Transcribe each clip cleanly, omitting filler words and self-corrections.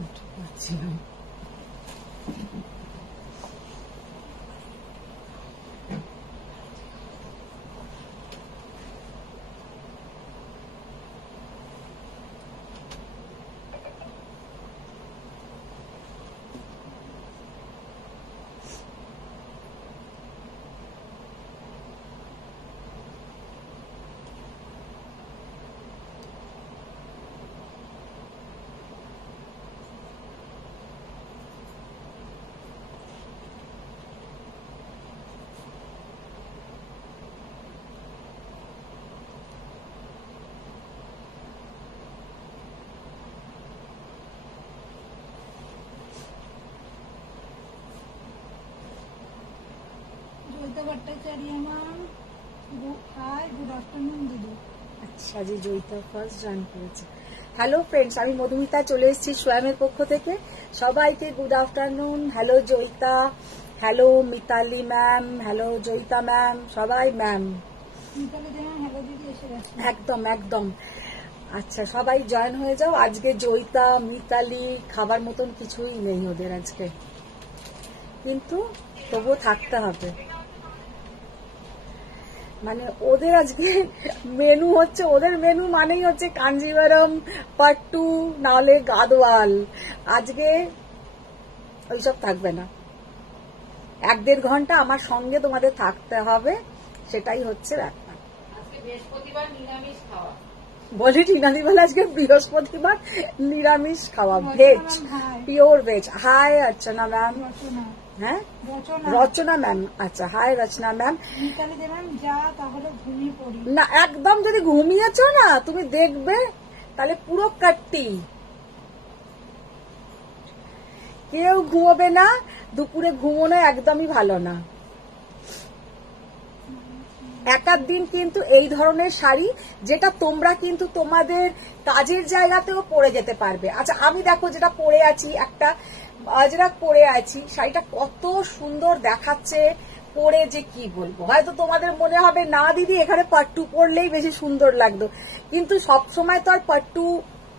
উঠতে পারছি না। আচ্ছা, জি জয়িতা ফার্স্ট জয়েন করেছে। হ্যালো ফ্রেন্ডস, আমি মধুমিতা চলে এসেছি সোয়ামের পক্ষ থেকে। সবাইকে good afternoon. Hello Joyita, hello Mitali ma'am, hello Joyita ma'am, সবাই ম্যাম। একদম একদম। আচ্ছা, সবাই জয়েন হয়ে যাও। আজকে জয়িতা মিতালি খাবার মতন কিছুই নেই ওদের আজকে, কিন্তু তবুও থাকতে হবে। মানে ওদের আজকে মেনু হচ্ছে, ওদের মেনু মানেই হচ্ছে কাঞ্জিভারম, পাট্টু, নাহলে গাদওয়াল। আজকে ওইসব থাকবে না। 1-1.5 ঘন্টা আমার সঙ্গে তোমাদের থাকতে হবে, সেটাই হচ্ছে ব্যাপার। বৃহস্পতিবার নিরামিষ খাওয়া বলি টিনাদি বলে আজকে বৃহস্পতিবার নিরামিষ খাওয়া, ভেজ, পিওর ভেজ। হাই অর্চনা ম্যাম। হ্যাঁ রচনা ম্যাম। আচ্ছা, হাই রচনা ম্যাম। না একদম, যদি ঘুমিয়েছ না তুমি দেখবে তাহলে পুরো কাটতি। কেউ ঘুমোবে না, দুপুরে ঘুমোনো একদমই ভালো না। একাধ দিন কিন্তু এই ধরনের শাড়ি, যেটা তোমরা কিন্তু তোমাদের কাজের জায়গাতেও পরে যেতে পারবে। আচ্ছা, আমি দেখো যেটা পরে আছি, একটা আজরাক পরে আছি, শাড়িটা কত সুন্দর দেখাচ্ছে পরে, যে কি বলবো। হয়তো তোমাদের মনে হবে না দিদি এখানে পাট্টু পরলেই বেশি সুন্দর লাগতো, কিন্তু সব সময় তো আর পাট্টু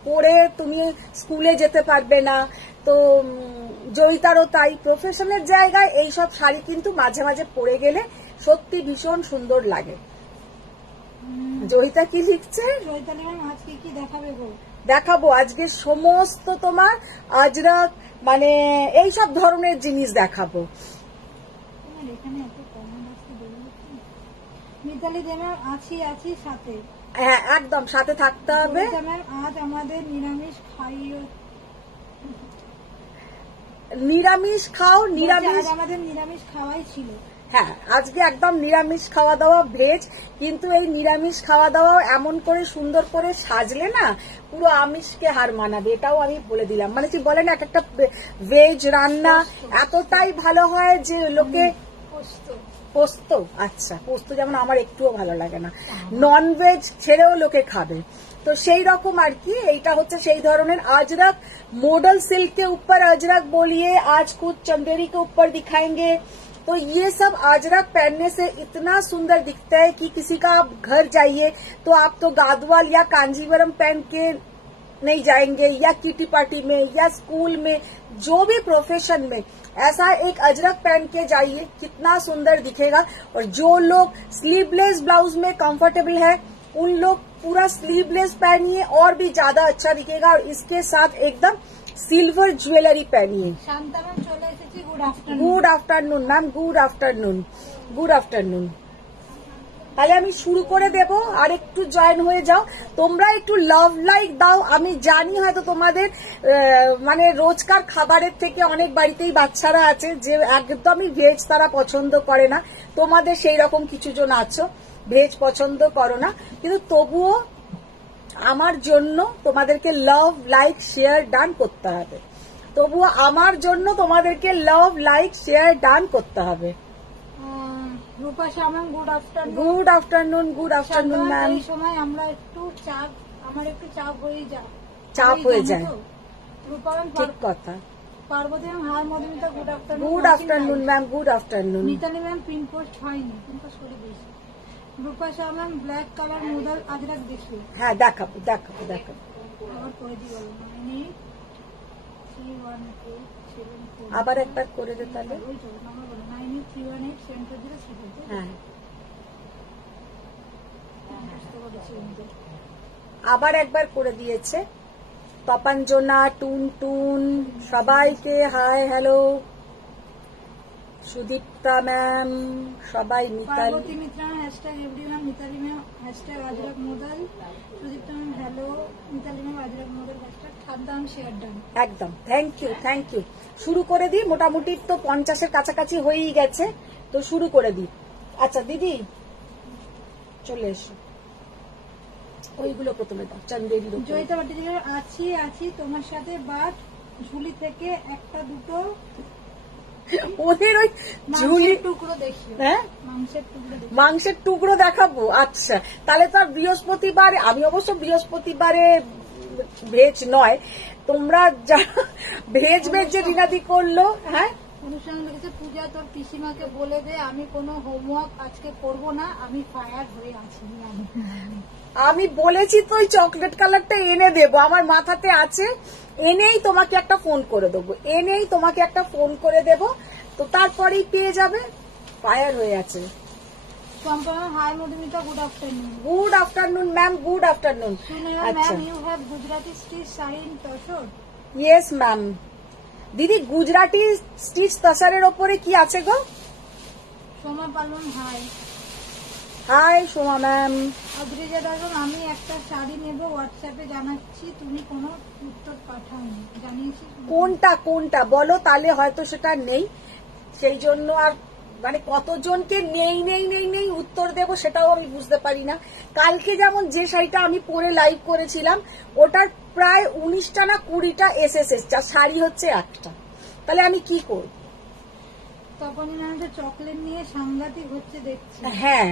পরে তুমি স্কুলে যেতে পারবে না। তো জয়িতারও তাই, প্রফেশনের জায়গায় এইসব শাড়ি কিন্তু মাঝে মাঝে পরে গেলে সত্যি ভীষণ সুন্দর লাগে। জয়িতা কি লিখছে? আজকে কি দেখাবে গো? দেখাবো আজকে সমস্ত তোমার আজরাক, মানে এইসব ধরনের জিনিস দেখাবো। মিতালি ম্যাম আছি সাথে। হ্যাঁ একদম, সাথে থাকতে হবে। আজ আমাদের নিরামিষ খাইও। নিরামিষ খাও, নিরামিষ আমাদের নিরামিষ খাওয়াই ছিল। হ্যাঁ, আজকে একদম নিরামিষ খাওয়া দাওয়া, ভেজ। কিন্তু এই নিরামিষ খাওয়া দাওয়া এমন করে সুন্দর করে সাজলে না পুরো আমিষকে হার মানাবে, এটাও আমি বলে দিলাম। মানে কি বলে না, একটা ভেজ রান্না এতটাই ভালো হয় যে লোকে পোস্ত, আচ্ছা পোস্ত যেমন আমার একটুও ভালো লাগে না, নন ভেজ ছেড়েও লোকে খাবে। तो সেই রকম আর কি, এইটা হচ্ছে সেই ধরনের अजरक मॉडल सिल्क के ऊपर अजरक बोलिए, आज खुद चंदेरी के ऊपर दिखाएंगे। तो ये सब अजरक पहनने से इतना सुंदर दिखता है कि किसी का आप घर जाइए तो आप तो गादवाल या कांजीवरम पहन के नहीं जाएंगे, या किटी पार्टी में या स्कूल में, जो भी प्रोफेशन में ऐसा एक अजरक पहन के जाइए, कितना सुंदर दिखेगा। और जो लोग स्लीवलेस ब्लाउज में कंफर्टेबल है उन लोग पूरा स्लीवलेस पहनिए और भी ज्यादा अच्छा दिखेगा। और इसके साथ एकदम सिल्वर ज्वेलरी पहनिए। Good afternoon ma'am, good afternoon, good afternoon. তাহলে আমি শুরু করে দেব, আর একটু জয়েন হয়ে যাও তোমরা, একটু লাভ লাইক দাও। আমি জানি হয়তো তোমাদের মানে রোজকার খাবারের থেকে অনেক বাড়িতেই বাচ্চারা আছে যে একদমই ভেজ তারা পছন্দ করে না, তোমাদের সেই রকম কিছু জন আছো ভেজ পছন্দ করো না, কিন্তু তবুও আমার জন্য তোমাদেরকে লাভ লাইক শেয়ার ডান করতে হবে। তবুও আমার জন্য তোমাদেরকে লাভ লাইক শেয়ার ডান করতে হবে। Rupa Shama good afternoon. Good afternoon, good afternoon ma'am. এই সময় আমরা একটু চাপ, আমার একটু চাপ হয়ে যায়, চাপ হয়ে যায়। রূপা ম্যাম ঠিক কথা। Parvati ma'am hi, Madhumita good afternoon. Good afternoon ma'am, good afternoon. Mitali ma'am pin post হয়নি, পিন পোস্ট করে দিয়েছি। Rupa Shama ma'am black colour model Ajrakh দেখি। হ্যাঁ দেখাবো দেখাবো দেখাবো। আবার করে দিই বলো মানে আবার একবার করে দে তাহলে। ওই তো নাম্বার বলো 98318720 হ্যাঁ, করেছি। আবার একবার করে দিয়েছে। তপাঞ্জনা, টুনটুন, সবাইকে হাই হ্যালো। সুদীপ্তা ম্যাম, সবাই, Mitali, Parvati Mitra hashtag everyone, Mitali ma'am hashtag Ajrakh model, Sudipta ma'am hello, Mitali ma'am Ajrakh model hashtag খাদ্দাম শেয়ার ডান। একদম থ্যাংক ইউ, থ্যাংক ইউ। শুরু করে দিই, মোটামুটি তো 50-এর কাছাকাছি হয়েই গেছে, তো শুরু করে দিই। আচ্ছা দিদি চলে এসো, ওইগুলো প্রথমে দাও। চন্দেরি জয়িতা ভট্টাচার্য আছি তোমার সাথে, বাট ঝুলি থেকে একটা দুটো ওদের ওই ঝুলি, মাংসের টুকরো দেখি। হ্যাঁ মাংসের টুকরো দেখি। মাংসের টুকরো দেখাবো। আচ্ছা, তাহলে তো আর বৃহস্পতিবারে, আমি অবশ্য বৃহস্পতিবারে ভেজ নয়, তোমরা যা ভেজ ভেজ যে দিনাদি করলো। হ্যাঁ, অনুষ্ঠান লিখেছে পূজা তোর পিসিমাকে বলে দে আমি কোনো হোমওয়ার্ক আজকে করব না, আমি ফায়ার হয়ে আছি। আমি বলেছি তো ওই চকলেট কালারটা এনে দেবো, আমার মাথাতে আছে, এনেই তোমাকে একটা ফোন করে দেবো, এনেই তোমাকে একটা ফোন করে দেবো, তো তারপরেই পেয়ে যাবে। ফায়ার হয়ে আছে। সম্পূর্ণ hi Madhumita, good afternoon. Good afternoon ma'am, good afternoon. আচ্ছা, ma'am you have Gujarati stitch sari in tussar. Yes ma'am. দিদি গুজরাটি স্টিচ তাসারের ওপরে কি আছে গো? Soma Palan hi. Hi Soma ma'am. Adrija Begum আমি একটা শাড়ি নেব, হোয়াটসঅ্যাপে জানাচ্ছি, তুমি কোনো উত্তর পাঠাওনি। জানিয়েছি কোনটা কোনটা বলো, তাহলে হয়তো সেটা নেই, সেই জন্য আর মানে কতজনকে নেই নেই নেই নেই উত্তর দেব সেটাও আমি বুঝতে পারি না। কালকে যেমন যে শাড়িটা আমি পরে লাইভ করেছিলাম, ওটার প্রায় 19টা না 20টা এসএসএস, যা শাড়ি হচ্ছে একটা, তাহলে আমি কি করব? তপন নামে চকলেট নিয়ে সাংঘাতিক হচ্ছে দেখছি। হ্যাঁ,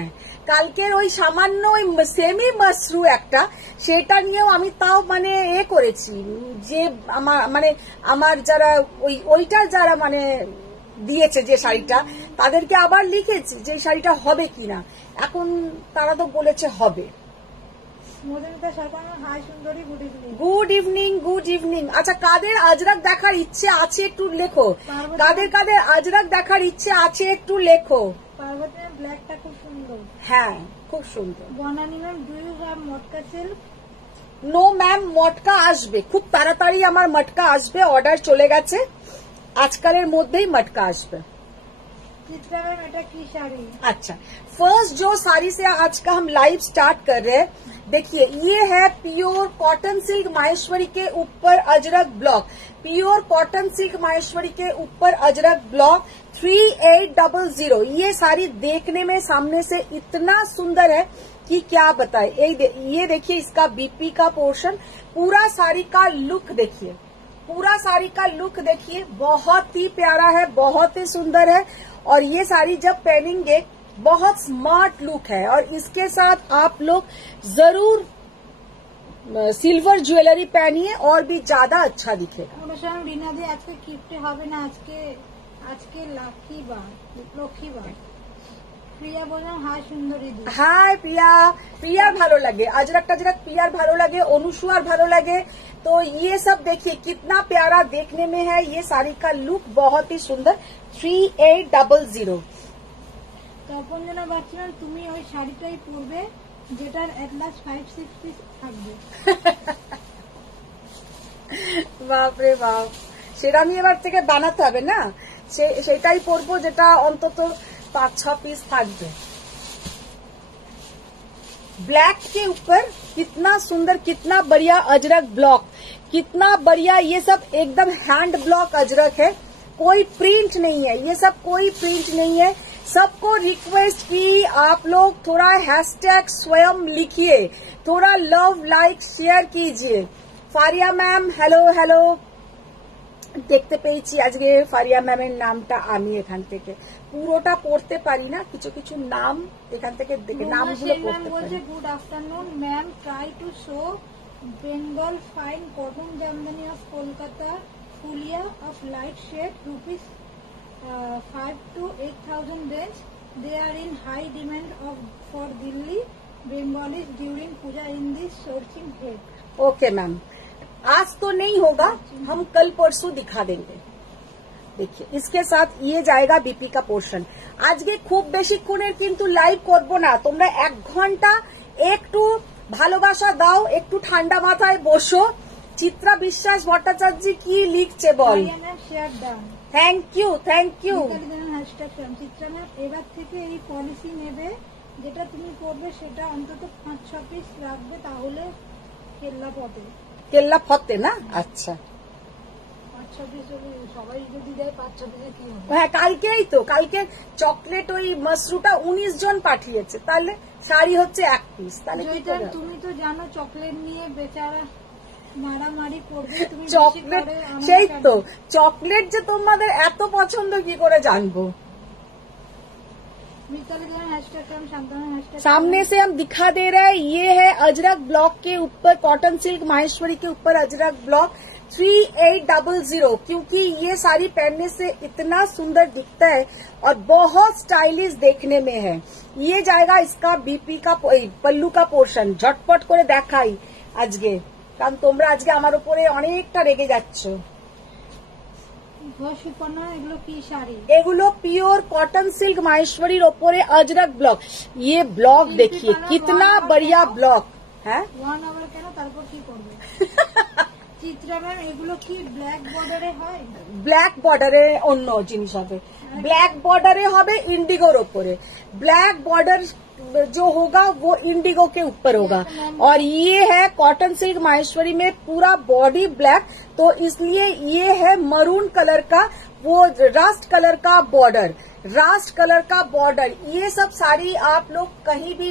কালকের ওই সামান্য ওই সেমি মাশরু একটা, সেটা নিয়েও আমি তাও মানে করেছি, যে আমার মানে আমার যারা ওইটা যারা মানে দিয়েছে যে শাড়িটা, তাদেরকে আবার লিখেছি যে শাড়িটা হবে কিনা, এখন তারা তো বলেছে হবে। মধুমিতা সরকার হাই সুন্দরী, good evening. Good evening, good evening. আচ্ছা, কাদের আজরাক দেখার ইচ্ছে আছে একটু লেখো, কাদের কাদের আজরাক দেখার ইচ্ছে আছে একটু লেখো। পার্বতী ম্যাম ব্ল্যাকটা খুব সুন্দর। হ্যাঁ, খুব সুন্দর। Banani ma'am do you have matka silk. No ma'am, matka আসবে খুব তাড়াতাড়ি, আমার মটকা আসবে, অর্ডার চলে গেছে, আজকালের মধ্যেই মটকা আসবে। चित्रा मैम এটা কি শাড়ি? अच्छा, फर्स्ट जो साड़ी से आज का हम लाइव स्टार्ट कर रहे हैं, देखिए ये है प्योर कॉटन सिल्क माहेश्वरी के ऊपर Ajrak block, pure cotton silk Maheshwari के ऊपर अजरक ब्लॉक 3800। ये साड़ी देखने में सामने से इतना सुंदर है कि क्या बताए। ये देखिए इसका बीपी का पोर्शन, पूरा साड़ी का लुक देखिए, पूरा साड़ी का लुक देखिए, बहुत ही प्यारा है, बहुत ही सुंदर है। और ये साड़ी जब पहनेंगे बहुत स्मार्ट लुक है, और इसके साथ आप लोग जरूर सिल्वर ज्वेलरी पहनिए और भी ज्यादा अच्छा दिखेगा। অনুষ্ঠান রিনা দি আজকে গিফটে হবে না, আজকে লক্ষ্মীবার। প্রিয়া বললাম হাই সুন্দরী দি। হাই প্রিয়া, প্রিয়ার ভালো লাগে, अजरक टजरक प्रियार भालो लगे, अनुसुआर भालो लगे, तो ये सब देखिए कितना प्यारा देखने में है। ये साड़ी का लुक बहुत ही सुंदर। 3800। তপন জানা বাচ্চারা তুমি ওই শাড়িটাই পরবে যেটার এটলাস 5-6 পিস থাকবে। বাপরে বাপ, সেটা আমি এবার থেকে বানাতে হবে না, সেটাই পরবো যেটা অন্তত 5-6 पीस থাকবে। ब्लैक के ऊपर कितना सुंदर, कितना बढ़िया अजरक ब्लॉक, कितना बढ़िया, ये सब एकदम हैंड ब्लॉक अजरक है, कोई प्रिंट नहीं है, ये सब कोई प्रिंट नहीं है। सबको रिक्वेस्ट की आप लोग थोड़ा हैशटैग स्वयं लिखिए, थोड़ा लव लाइक शेयर कीजिए। फारिया मैम हेलो हेलो, দেখতে পেয়েছি আজকে ফারিয়া ম্যামের নামটা আমি এখান থেকে পুরোটা পড়তে পারি না, কিছু কিছু নাম এখান থেকে দেখে নামগুলো পড়তে পারি। Good afternoon ma'am, try to show Bengal fine cotton Jamdani of Kolkata Phulia of light shade rupees 5 to 8,000 range. They are in high demand for Delhi Bengalis during puja in this sourcing head. Okay ma'am, आज तो नहीं होगा, हम कल परसों दिखा देंगे। देखिए इसके साथ ये जाएगा बीपी का पोर्शन। आज के खूब বেশিক্ষণের কিন্তু লাইভ করব না, তোমরা 1 ঘন্টা একটু ভালোবাসা দাও, একটু ঠান্ডা মাথায় বসো। চিত্রা বিশ্বাস ভট্টাচার্য কি লিখছে বল। Share done, thank you thank you. Chitra ma'am এবার থেকে এই পলিসি নেবে, যেটা তুমি করবে সেটা অন্তত 5-6 পিস রাখবে, তাহলে কেল্লা পথে কেল্লা ফতে না, আচ্ছা 5-6 পিস সবাই যদি দেয় 5-6 পিসে কি হবে। হ্যাঁ কালকেই তো, কালকে চকলেট ওই মাশরুটা 19 জন পাঠিয়েছে, তাহলে শাড়ি হচ্ছে 1 পিস, তাহলে কি জয়িতা, করে? তুমি তো জানো চকলেট নিয়ে বেচারা মারামারি করবে, তুমি বেশি চকলেট, করে আমার সেই কেন? তো চকলেট যে তোমাদের এত পছন্দ কি করে জানবো। मिताली देना हैशटैग कम, शांतना हैशटैग सामने से हम दिखा दे रहे हैं, ये है अजरक ब्लॉक के ऊपर, कॉटन सिल्क माहेश्वरी के ऊपर अजरक ब्लॉक 3800, क्योंकि ये साड़ी पहनने से इतना सुंदर दिखता है और बहुत स्टाइलिश देखने में है। ये जाएगा इसका बीपी का पल्लू का पोर्शन। झटपट করে দেখাই আজকে, কারণ তোমরা আজকে আমার উপরে অনেকটা রেগে যাচ্ছ। সুপর্ণা, এগুলো কি শাড়ি? এগুলো পিওর কটন সিল্ক माहेश्वरी ওপরে अजरक ब्लॉक। ये ब्लॉक देखिए कितना बढ़िया ब्लॉक है। 1 আওয়ার কেন, তারপর কি করবে? চিত্রা ম্যাম এগুলো কি ব্ল্যাক বর্ডারে হয়? ব্ল্যাক বর্ডারে অন্য জিনিস হবে, ব্ল্যাক বর্ডারে হবে इंडिगोर ওপরে। ब्लैक बॉर्डर जो होगा वो इंडिगो के ऊपर होगा, और ये है कॉटन सिल्क माहेश्वरी में पूरा बॉडी ब्लैक, तो इसलिए ये है मरून कलर का, वो रास्ट कलर का बॉर्डर, रास्ट कलर का बॉर्डर। ये सब साड़ी आप लोग कहीं भी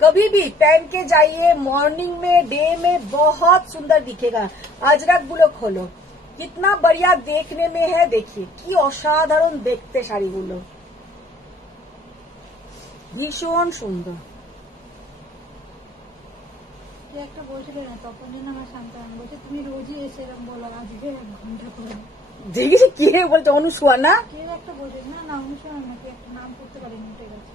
कभी भी पहन के जाइए, मॉर्निंग में, डे में बहुत सुंदर दिखेगा। अजरक गुलो खोलो, कितना बढ़िया देखने में है, देखिए কি অসাধারণ দেখতে শাড়িগুলো, ভীষণ সুন্দর। একটা বলছিল না তখন যেন আমার শান্তান বলছে তুমি রোজই এসে এরকম বলো, আজকে 1 ঘন্টা করে দেখেছি কি বলছে অনুসুয়া না, কে একটা বলছে না না অনুসরণ নাকি একটা নাম করতে পারিনি, ঠিক আছে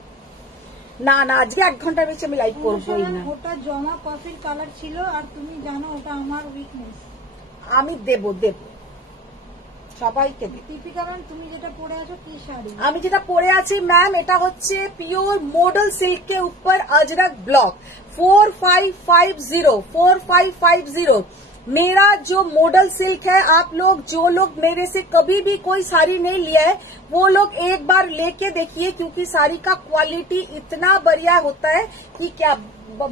না না আজকে 1 ঘন্টা বেশি আমি লাইভ করবোই না। ওটা জমা কফির কালার ছিল, আর তুমি জানো ওটা আমার উইকনেস। আমি দেব সবাইকে দেব। দীপিকা ম্যাম তুমি যেটা পরে আছো কি শাড়ি? আমি যেটা পরে আছি ম্যাম, এটা হচ্ছে পিওর মডেল सिल्क के ऊपर अजरक ब्लॉक 4550। मेरा जो मॉडल सिल्क है, आप लोग जो लोग मेरे से कभी भी कोई साड़ी नहीं लिया है, वो लोग एक बार लेके देखिए, क्योंकि साड़ी का क्वालिटी इतना बढ़िया होता है कि क्या,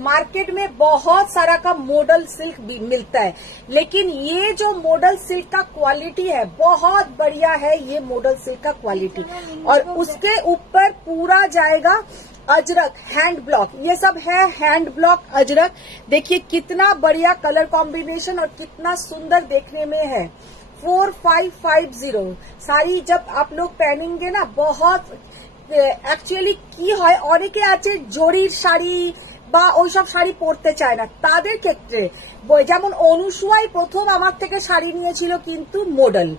मार्केट में बहुत सारा का मॉडल सिल्क भी मिलता है, लेकिन ये जो मॉडल सिल्क का क्वालिटी है बहुत बढ़िया है, ये मॉडल सिल्क का क्वालिटी। और उसके ऊपर पूरा जाएगा अजरक हैंड ब्लॉक, ये सब है हैंड ब्लॉक अजरक। देखिए कितना बढ़िया कलर कॉम्बिनेशन और कितना सुंदर देखने में है। 4550 साड़ी जब आप लोग पहनेंगे ना, बहुत एक्चुअली की है, অনেকে আছে জরির শাড়ি বা ওইসব শাড়ি পরতে চায় না, তাদের ক্ষেত্রে যেমন অনুসুয়াই প্রথম আমার থেকে শাড়ি নিয়েছিল কিন্তু মডেল,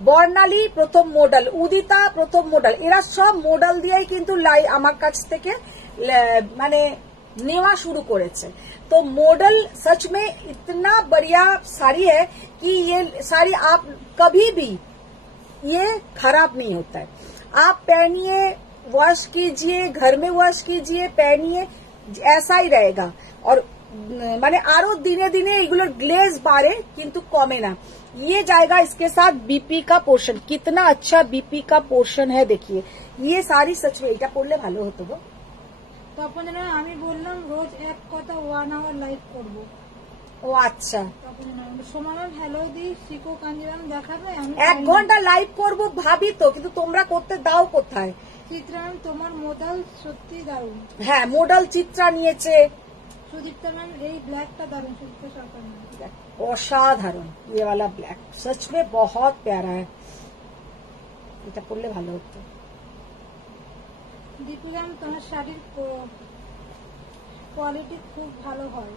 বর্ণালী প্রথম মডেল, উদিতা প্রথম মডেল, এরা সব মডেল দিয়েই কিন্তু আমার কাছ থেকে মানে নেওয়া শুরু করেছে। तो मॉडल सच में इतना बढ़िया साड़ी है कि ये साड़ी आप कभी भी ये खराब नहीं होता है। आप पहनिए, वॉश कीजिए, घर में वॉश कीजिए, पहनिए, ऐसा ही रहेगा। और माने आरो दिने दिने एगुलोर ग्लेज बारे किंतु कमे ना। ये जाएगा इसके साथ बीपी का पोर्शन, कितना अच्छा बीपी का पोर्शन है, देखिए ये साड़ी सच में এটা পরলে ভালো হতো গো। তখন আমি বললাম রোজ এক কথা 1 আওয়ার লাইভ করব। ও আচ্ছা, তখন সোমানাম হ্যালো দি শিকো কাঞ্জিরাম দেখাবে, আমি 1 ঘন্টা লাইভ করব ভাবি তো, কিন্তু তোমরা করতে দাও কোথায়। চিত্রা ম্যাম তোমার মডেল সত্যি দারুণ। হ্যাঁ মডেল চিত্রা নিয়েছে। সুদীপ্তা ম্যাম এই ব্ল্যাকটা দারুণ, সুদীপ্তা সরকার ম্যাম অসাধারণ, ये वाला ब्लैक सच में बहुत प्यारा है, এটা পরলে ভালো হতো। দীপিকা ম্যাম তোমার শাড়ির কোয়ালিটি খুব ভালো হয়।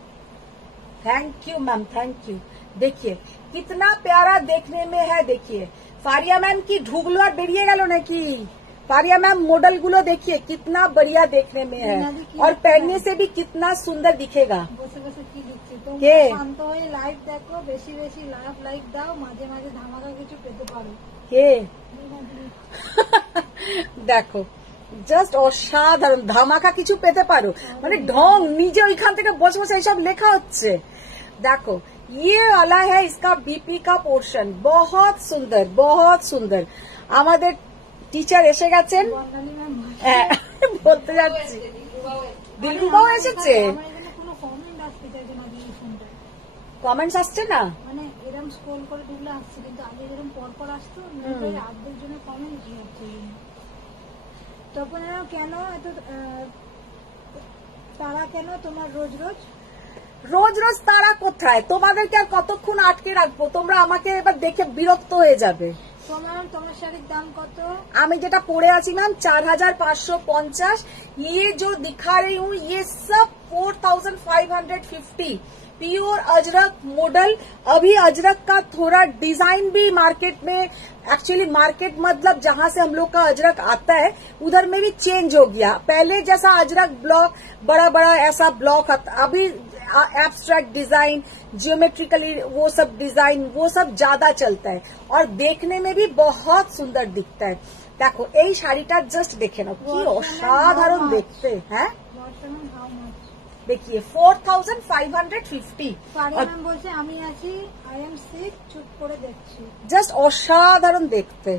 Thank you ma'am, thank you. देखिए कितना प्यारा देखने में है, देखिए फारिया मैम की ढूगलो और बेरिए गलो नाकि, फारिया मैम मॉडल गुलो देखिए कितना बढ़िया देखने में है, और पहनने से भी कितना सुंदर दिखेगा। বসে বসে কি লিখছে করছি, তোমরা কে? শান্ত হয়ে লাইভ দেখো, বেশি বেশি লাইভ দাও, মাঝে মাঝে ধামাকা কিছু পেতে পারো। কে দেখো, জাস্ট অসাধারণ, ধামাকা কিছু পেতে পারো মানে ঢং, নিজে ওইখান থেকে বসে বসে এইসব লেখা হচ্ছে। দেখো ये वाला है इसका बीपी का पोर्शन, बहुत सुंदर बहुत सुंदर। আমাদের টিচার এসে গেছেন, বর্ণালী ম্যাম হ্যাঁ, বলতে যাচ্ছি দিলরুবাও এসেছে। আমার এখানে কোনো কমেন্ট আসতে চাইছে না এই ফোনটায়, কমেন্টস আসছে না? মানে এরকম স্ক্রল করে ঢুকলে আসছে, কিন্তু আগে যেরকম পরপর আসতো আর্ধেক জনের কমেন্ট কি হচ্ছে। তখন এরা কেন এত তারা কেন তোমার রোজ রোজ? রোজ রোজ তারা কোথায়? তোমাদেরকে আর কতক্ষণ আটকে রাখবো? তোমরা আমাকে এবার দেখে বিরক্ত হয়ে যাবে। তোমার শাড়ির দাম কত? আমি যেটা পরে আছি ম্যাম 4550। ये जो दिखा रही हूँ ये सब 4550 प्योर अजरक मॉडल। अभी अजरक का थोड़ा डिजाइन भी मार्केट में, एक्चुअली मार्केट मतलब जहां से हम लोग का अजरक आता है उधर में भी चेंज हो गया। पहले जैसा अजरक ब्लॉक बड़ा बड़ा ऐसा ब्लॉक आता, अभी एब्स्ट्रैक्ट डिजाइन, जियोमेट्रिकली वो सब डिजाइन वो सब ज्यादा चलता है और देखने में भी बहुत सुंदर दिखता है। देखो এই শাড়িটা জাস্ট দেখে নাও, কি অসাধারণ দেখতে। হ্যাঁ देखिए 4550 পারিয়া ম্যাম বলছে আমি আছি, আই এম সিক, চুপ করে দেখছি। জাস্ট অসাধারণ দেখতে।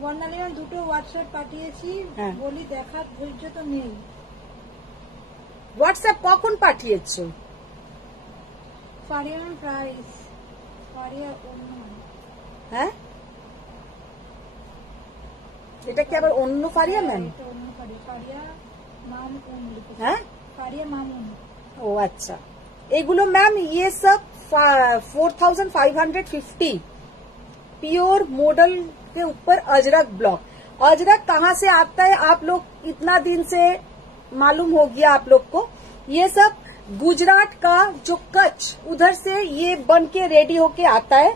বর্ণালী ম্যাম দুটো হোয়াটসঅ্যাপ পাঠিয়েছি, হ্যাঁ। বলি দেখার ধৈর্য তো নেই। হোয়াটসঅ্যাপ কখন পাঠিয়েছো? পারিয়া ম্যাম প্রাইস, পারিয়া অন্য, হ্যাঁ এটা কি আবার অন্য ফারিয়া ম্যাম? এটা অন্য পারিয়া মাম লিখেছে। হ্যাঁ পারিয়া মাম। ও আচ্ছা, এগুলো ম্যাম ये सब 4550 प्योर मॉडल के ऊपर अजरक ब्लॉक। अजरक कहाँ से आता है आप लोग इतना दिन से मालूम हो गया आप लोग को। ये सब गुजरात का जो कच्छ उधर से ये बन के रेडी होके आता है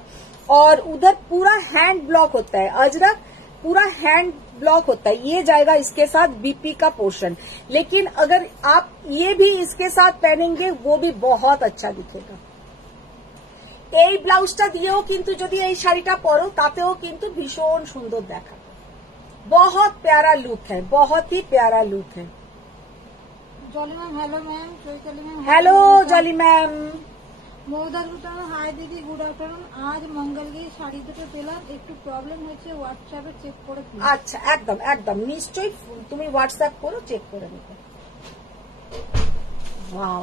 और उधर पूरा हैंड ब्लॉक होता है। अजरक पूरा हैंड ब्लॉक होता है, ये जाएगा इसके साथ बीपी का पोर्शन। लेकिन अगर आप ये भी इसके साथ पहनेंगे वो भी बहुत अच्छा दिखेगा। এই ব্লাউজটা দিয়েও কিন্তু যদি এই শাড়িটা পরো তাতেও কিন্তু ভীষণ সুন্দর দেখাবে। बहुत प्यारा लुक है, बहुत ही प्यारा लुक है। Jolly ma'am hello ma'am, Chaitali ma'am hello Jolly ma'am. মৌদার গুটার হাই দিদি, গুড আফটারনুন। আজ মঙ্গলগিরি শাড়ি দুটো পেলাম, একটু প্রবলেম হচ্ছে, হোয়াটসঅ্যাপে চেক করে please। আচ্ছা একদম একদম নিশ্চয়ই তুমি হোয়াটসঅ্যাপ করো, চেক করে নেবে। वाओ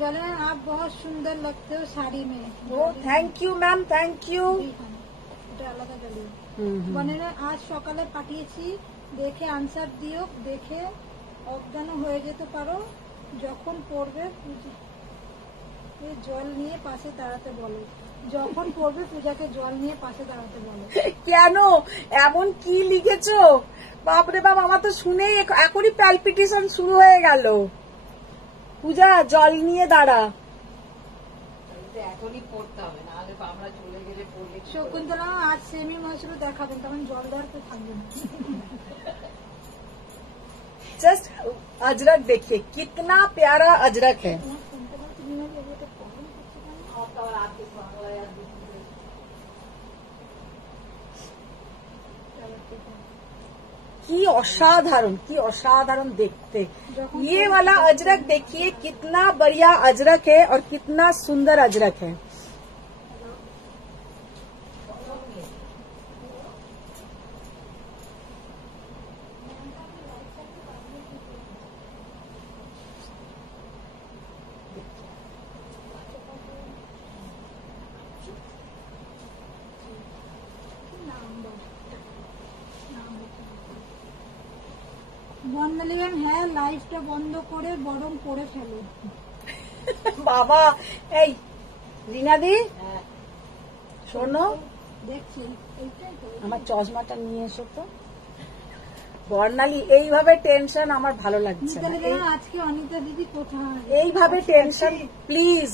जले मैम आप बहुत सुंदर लगते हो साड़ी में। ओ thank you ma'am, thank you. এটা আলাদা জলি বনেরা আজ সকালে পাঠিয়েছি, দেখে আনসার দিও, দেখে অজ্ঞান হয়ে যেতে পারো, যখন পড়বে জল নিয়ে পাশে দাঁড়াতে বলো। যখন পড়বে পূজাকে জল নিয়ে পাশে দাঁড়াতে বলো। কেন এমন কি লিখেছো? বাপরে বাপ, আমার তো শুনেই এখনই প্যালপিটেশন শুরু হয়ে গেল। পূজা জল নিয়ে দাঁড়া। এখনই পড়তে হবে, নাহলে আমরা চলে গেলে পড়লে কি করে? শকুন্তলা আজ সেমি মশরু দেখাবেন, তখন জল দেওয়ার তো থাকবে না। जस्ट अजरक देखिए कितना प्यारा अजरक है। की असाधारण, की असाधारण देखते। ये वाला अजरक देखिए कितना बढ़िया अजरक है और कितना सुंदर अजरक है। বর্ণালী ম্যাম হ্যাঁ, লাইভটা বন্ধ করে বরং পড়ে ফেলো। বাবা এই রিনাদি শোনো, দেখছি এইটাই তো। আমার চশমাটা নিয়ে এসো তো। বর্ণালী এইভাবে টেনশন আমার ভালো লাগছে না। মিতালি ম্যাম আজকে অনিতা দিদি কোথায়? এইভাবে টেনশন প্লিজ।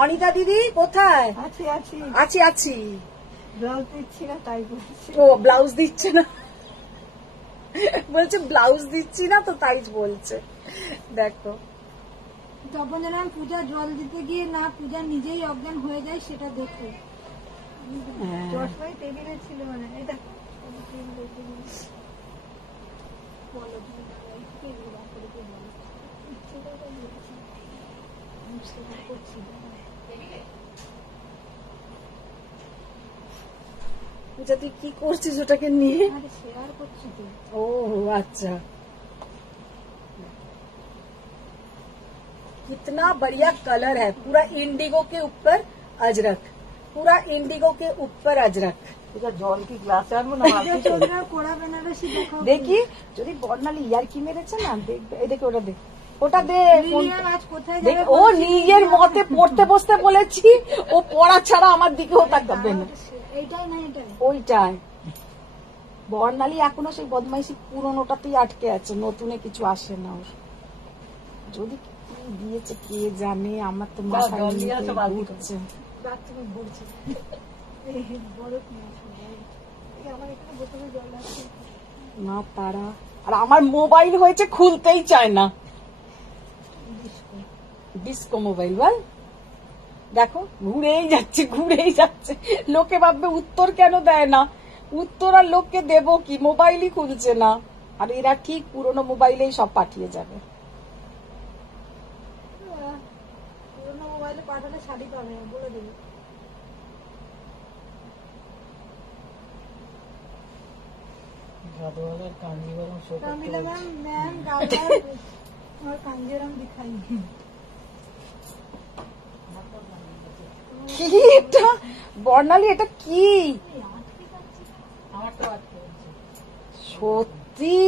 অনিতা দিদি কোথায়? আছি আছি আছি আছি। ব্লাউজ দিচ্ছি না তাই বলছি। ও ব্লাউজ দিচ্ছে না। বলছে ব্লাউজ দিচ্ছি না তো তাই বলছে। দেখো তপন জানান পূজা জল দিতে গিয়ে না পূজা নিজেই অজ্ঞান হয়ে যায় সেটা দেখো। হ্যাঁ। চশমাই টেবিলে ছিল মানে এটা বলো তুমি দাঁড়াও, একটু এগুলো বার করে দিয়ে বলো। ইচ্ছেটা তো বলছি। আমি সেটা করছি না। পূজা তুই কি করছিস ওটাকে নিয়ে? আরে শেয়ার করছি তো। ও अच्छा, कितना बढ़िया कलर है, पूरा इंडिगो के ऊपर अजरक, पूरा इंडिगो के ऊपर अजरक। এটা জল কি গ্লাসে আনবো না বালতি? চন্দ্রার কোড়া বেনারসি দেখাও। দেখি যদি বর্ণালী ইয়ার কি মেরেছে না, দেখবে এই দেখে ওটা দেখ, ওটা দে। লিলিয়ান আজ কোথায় দেখ, যাবে ও নিজের মতে পড়তে বসতে বলেছি, ও পড়া ছাড়া আমার দিকেও তাকাবে না। এইটাই না এটাই। ওইটাই বর্ণালী এখনো সেই বদমাইশি পুরনোটাতেই আটকে আছে, নতুনে কিছু আসে না ওর। যদি কি দিয়েছে কে জানে, আমার তো মাথায় জল দিয়ে আসো বালতি করে। ঘুরছে। বাথরুমে ভরছে। এই বরফ নিয়ে আসো, বরফ। এই আমার এখানে বোতলে জল আছে। না তারা, আর আমার মোবাইল হয়েছে খুলতেই চায় না, ডিসকো মোবাইল। বল দেখো ঘুরেই যাচ্ছে ঘুরেই যাচ্ছে, লোকে ভাববে উত্তর কেন দেয় না, উত্তর আর লোককে দেবো কি, মোবাইলই খুলছে না। আর এরা ঠিক পুরোনো মোবাইলেই সব পাঠিয়ে যাবে। পুরোনো মোবাইলে পাঠালে শাড়ি পাবে না, বলে দেবে। জাদুঘরের কাঞ্জিবরম শো করতে কামিলা বলছি। मैम और कांजीवरम दिखाई। কি এটা বর্ণালী, এটা কি আমার তো আটকে আছে। সত্যি?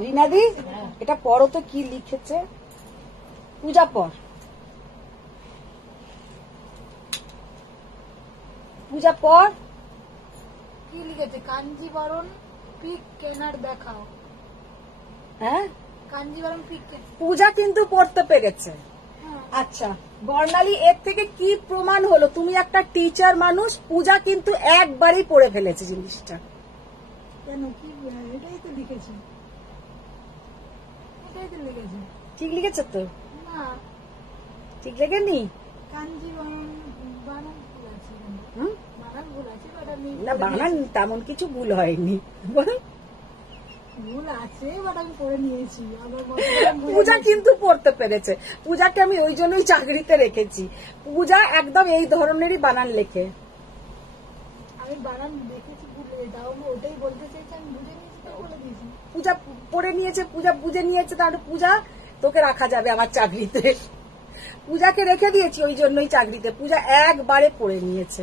রিনাদি এটা পড়ো তো কি লিখেছে, পূজা পর, পূজা পর। কি লিখেছে? কাঞ্জিবরম পিক কেনার দেখাও। হ্যাঁ কাঞ্জিবরম পিক পূজা কিন্তু পড়তে পেরেছে। আচ্ছা বর্ণালী, এর থেকে কি প্রমাণ হলো তুমি একটা টিচার মানুষ? পূজা কিন্তু একবারই পড়ে ফেলেছে জিনিসটা। কেন কি? এটাই তো লিখেছে, এটাই তো লিখেছে। ঠিক লিখেছে তো? না, ঠিক লেগেনি? কাঞ্জিবরম বানান ভুল আছে। হুম? বানান ভুল আছে, বাট আমি না বানান তেমন কিছু ভুল হয়নি, বল। ভুল আছে, বাট আমি পড়ে নিয়েছি আমার মতো। পূজা কিন্তু পড়তে পেরেছে। পূজাকে আমি ওই জন্যই চাকরিতে রেখেছি। পূজা একদম এই ধরনেরই বানান লেখে। আমি বানান দেখেছি, ভুলে তাও আমি ওটাই বলতে চাইছি, আমি বুঝে নিয়েছি তো বলে দিয়েছি। পূজা পড়ে নিয়েছে, পূজা বুঝে নিয়েছে, তাহলে পূজা তোকে রাখা যাবে আমার চাকরিতে। পূজাকে রেখে দিয়েছি ওই জন্যই চাকরিতে, পূজা একবারে পড়ে নিয়েছে।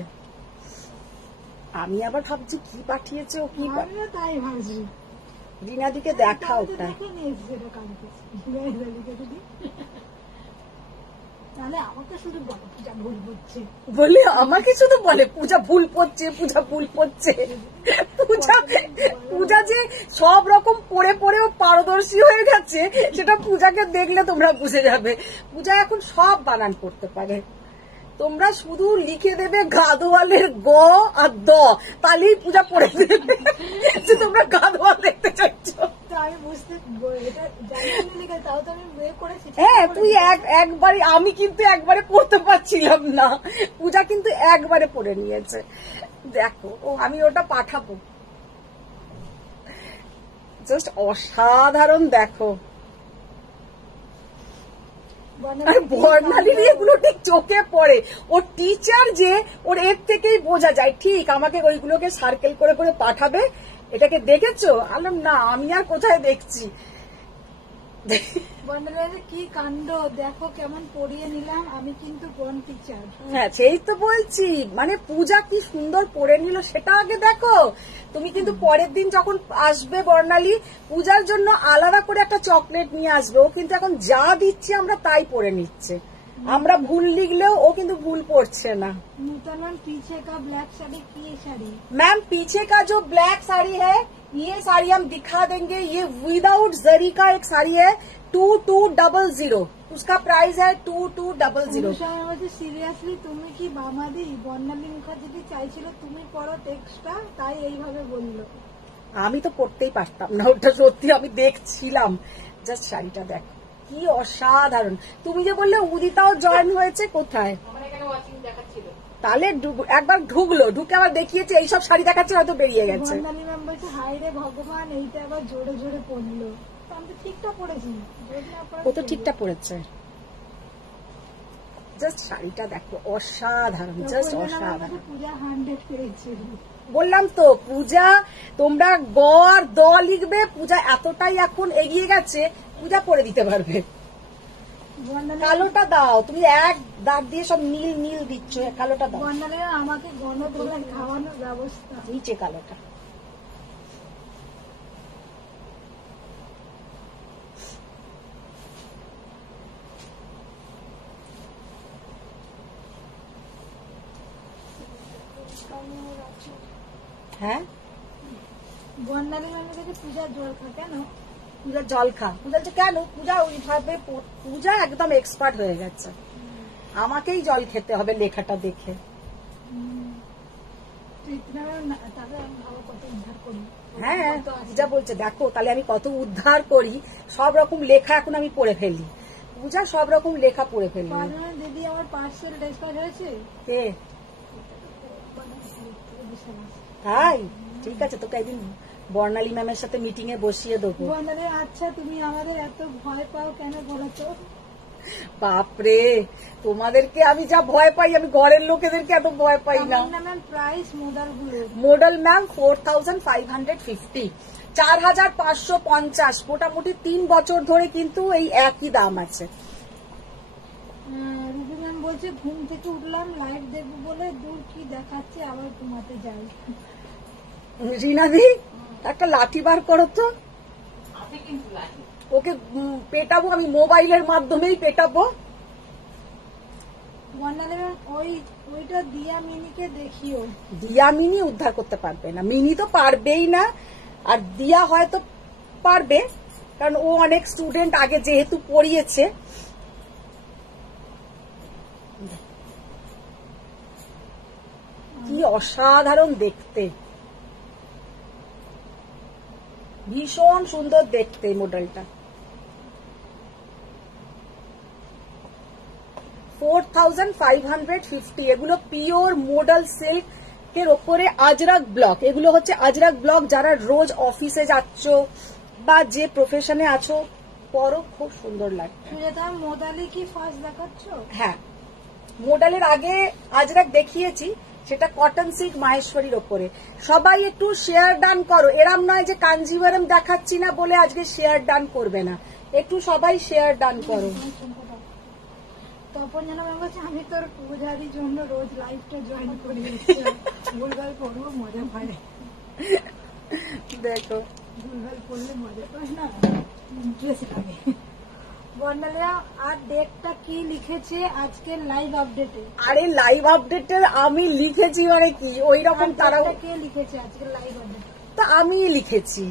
আমি আবার ভাবছি কি পাঠিয়েছে ও, কি আমিও তাই ভাবছি। রিনাদিকে দেখা ওটা। দেখে নিয়েছি সেটা কালকে। লিখেছে দি। তাহলে আমাকে শুধু বলো পূজা ভুল করছে। বলে আমাকে শুধু বলে পূজা ভুল পড়ছে, পূজা ভুল পড়ছে। পূজা পূজা যে সব রকম পড়ে পড়েও পারদর্শী হয়ে গেছে, সেটা পূজাকে দেখলে তোমরা বুঝে যাবে। পূজা এখন সব বানান করতে পারে। তোমরা শুধু লিখে দেবে গাদোয়ালের গ আর দ, তাহলেই পূজা পড়ে দেবে যে তোমরা গাদোয়াল দেখতে চাইছ। তো আমি বুঝতে এটা জানি লিখে, তাও তো আমি ওয়ে করেছি। হ্যাঁ তুই একবারে, আমি কিন্তু একবারে পড়তে পারছিলাম না, পূজা কিন্তু একবারে পড়ে নিয়েছে। দেখো ও, আমি ওটা পাঠাবো, জাস্ট অসাধারণ। দেখো আর বর্ণালীর এগুলো ঠিক চোখে পড়ে, ওর টিচার যে, ওর এর থেকেই বোঝা যায়। ঠিক আমাকে ওইগুলোকে সার্কেল করে করে পাঠাবে, এটাকে দেখেছো? আলম না, আমি আর কোথায় দেখছি। বর্ণালী কি কাণ্ড, দেখো কেমন পড়িয়ে নিলাম, আমি কিন্তু বন টিচার। হ্যাঁ সেই তো বলছি, মানে পূজা কি সুন্দর পড়ে নিল সেটা আগে দেখো। তুমি কিন্তু পরের দিন যখন আসবে বর্ণালী, পূজার জন্য আলাদা করে একটা চকলেট নিয়ে আসবে। ও কিন্তু এখন যা দিচ্ছে আমরা তাই পড়ে নিচ্ছে। আমরা ভুল লিখলেও ও কিন্তু ভুল পড়ছে না। नूतन पीछे का ब्लैक साड़ी की साड़ी। मैम पीछे का जो ब्लैक साड़ी है, ये साड़ी हम दिखा देंगे। ये विदाउट जरी का एक साड़ी है, 2200, उसका प्राइस है 2200। সিরিয়াসলি তুমি কি বামাদি? বর্ণালী মুখার্জি চাইছিল তুমি পড়ো টেক্সটটা, তাই এইভাবে বললো। আমি তো পড়তেই পারতাম না, ওটা সত্যি আমি দেখছিলাম। জাস্ট শাড়িটা দেখো কি অসাধারণ। তুমি যে বললে উদিতাও জয়েন হয়েছে, কোথায়? তাহলে একবার ঢুকলো, ঢুকে আবার দেখিয়েছে এইসব শাড়ি দেখাচ্ছে, হয়তো বেরিয়ে গেছে। বর্ণালী ম্যাম বলছে হাই রে ভগবান, এইটা আবার জোরে জোরে পড়লো। তো আমি তো ঠিকঠাক পড়েছি, যদি না পড়ে ও তো ঠিকঠাক পড়েছে। জাস্ট শাড়িটা দেখো অসাধারণ, জাস্ট অসাধারণ। পূজা 100 পেয়েছে। বললাম তো পূজা, তোমরা গ আর দ লিখবে, পূজা এতটাই এখন এগিয়ে গেছে, পূজা পড়ে দিতে পারবে। কালোটা দাও, তুমি এক দাঁত দিয়ে সব নীল নীল দিচ্ছ, কালোটা দাও। বর্ণালী আমাকে গণধোলাই খাওয়ানোর ব্যবস্থা। নিচে কালোটা। হ্যাঁ, বর্ণালী ম্যামের কাছে পূজার জল খা কেন? পূজা জল খা। পূজা বলছে কেন? পূজা ওইভাবে পূজা একদম এক্সপার্ট হয়ে গেছে, আমাকেই জল খেতে হবে লেখাটা দেখে। তাহলে আমি ভাবো কত উদ্ধার করি। হ্যাঁ, পূজা বলছে দেখো তাহলে আমি কত উদ্ধার করি, সব রকম লেখা এখন আমি পড়ে ফেলি। পূজা সব রকম লেখা পড়ে ফেলি। দিদি আমার পার্সেল ডেসপ্যাচ হয়েছে। কে? তাই? ঠিক আছে, তোকে একদিন বর্ণালী ম্যামের সাথে মিটিং এ বসিয়ে দেবো। বর্ণালী আচ্ছা তুমি আমাদের এত ভয় পাও কেন বলেছো? বাপরে, তোমাদেরকে আমি যা ভয় পাই, আমি ঘরের লোকেদেরকে এত ভয় পাই না। প্রাইস মডেলগুলো, মডেল ম্যাম 4550, 4550, মোটামুটি 3 বছর ধরে কিন্তু এই একই দাম আছে। রুবি ম্যাম বলছে ঘুম থেকে উঠলাম লাইভ দেখবো বলে, দূর কি দেখাচ্ছে আবার ঘুমাতে যাই। রিনাদি একটা লাঠি বার করো তো, ওকে পেটাবো, আমি মোবাইলের মাধ্যমেই পেটাবো। বর্ণালী ম্যাম ওইটা দিয়া মিনিকে দেখিও। দিয়া মিনি উদ্ধার করতে পারবে না, মিনি তো পারবেই না, আর দিয়া হয়তো পারবে, কারণ ও অনেক স্টুডেন্ট আগে যেহেতু পড়িয়েছে। কি অসাধারণ দেখতে, ভীষণ সুন্দর দেখতে মডেলটা। 4550, এগুলো পিওর মডেল সিল্ক এর ওপরে আজরাক ব্লক। এগুলো হচ্ছে আজরাক ব্লক, যারা রোজ অফিসে যাচ্ছ বা যে প্রফেশনে আছো পরো, খুব সুন্দর লাগবে। মোদালি কি ফার্স্ট দেখাচ্ছ? হ্যাঁ, মডেলের আগে আজরাক দেখিয়েছি, সেটা কটন সিল্ক মাহেশ্বরীর ওপরে। সবাই একটু শেয়ার ডান করো, এরম নয় যে কাঞ্জিভারম দেখাচ্ছি না বলে আজকে শেয়ার ডান করবে না, একটু সবাই শেয়ার ডান করো। তখন যেন বলছে আমি তোর পূজারির জন্য রোজ লাইভটা জয়েন করি, ভুলভাল পড়বো মজা পায়। দেখো ভুলভাল পড়লে মজা পায় না, ইন্টারেস্ট লাগে। বর্ণালিয়া আর ডেটটা কি লিখেছে আজকের লাইভ আপডেটে? আরে লাইভ আপডেটে আমি লিখেছি মানে কি ওই রকম, তারা কে লিখেছে আজকের লাইভ আপডেট? তা আমি লিখেছি,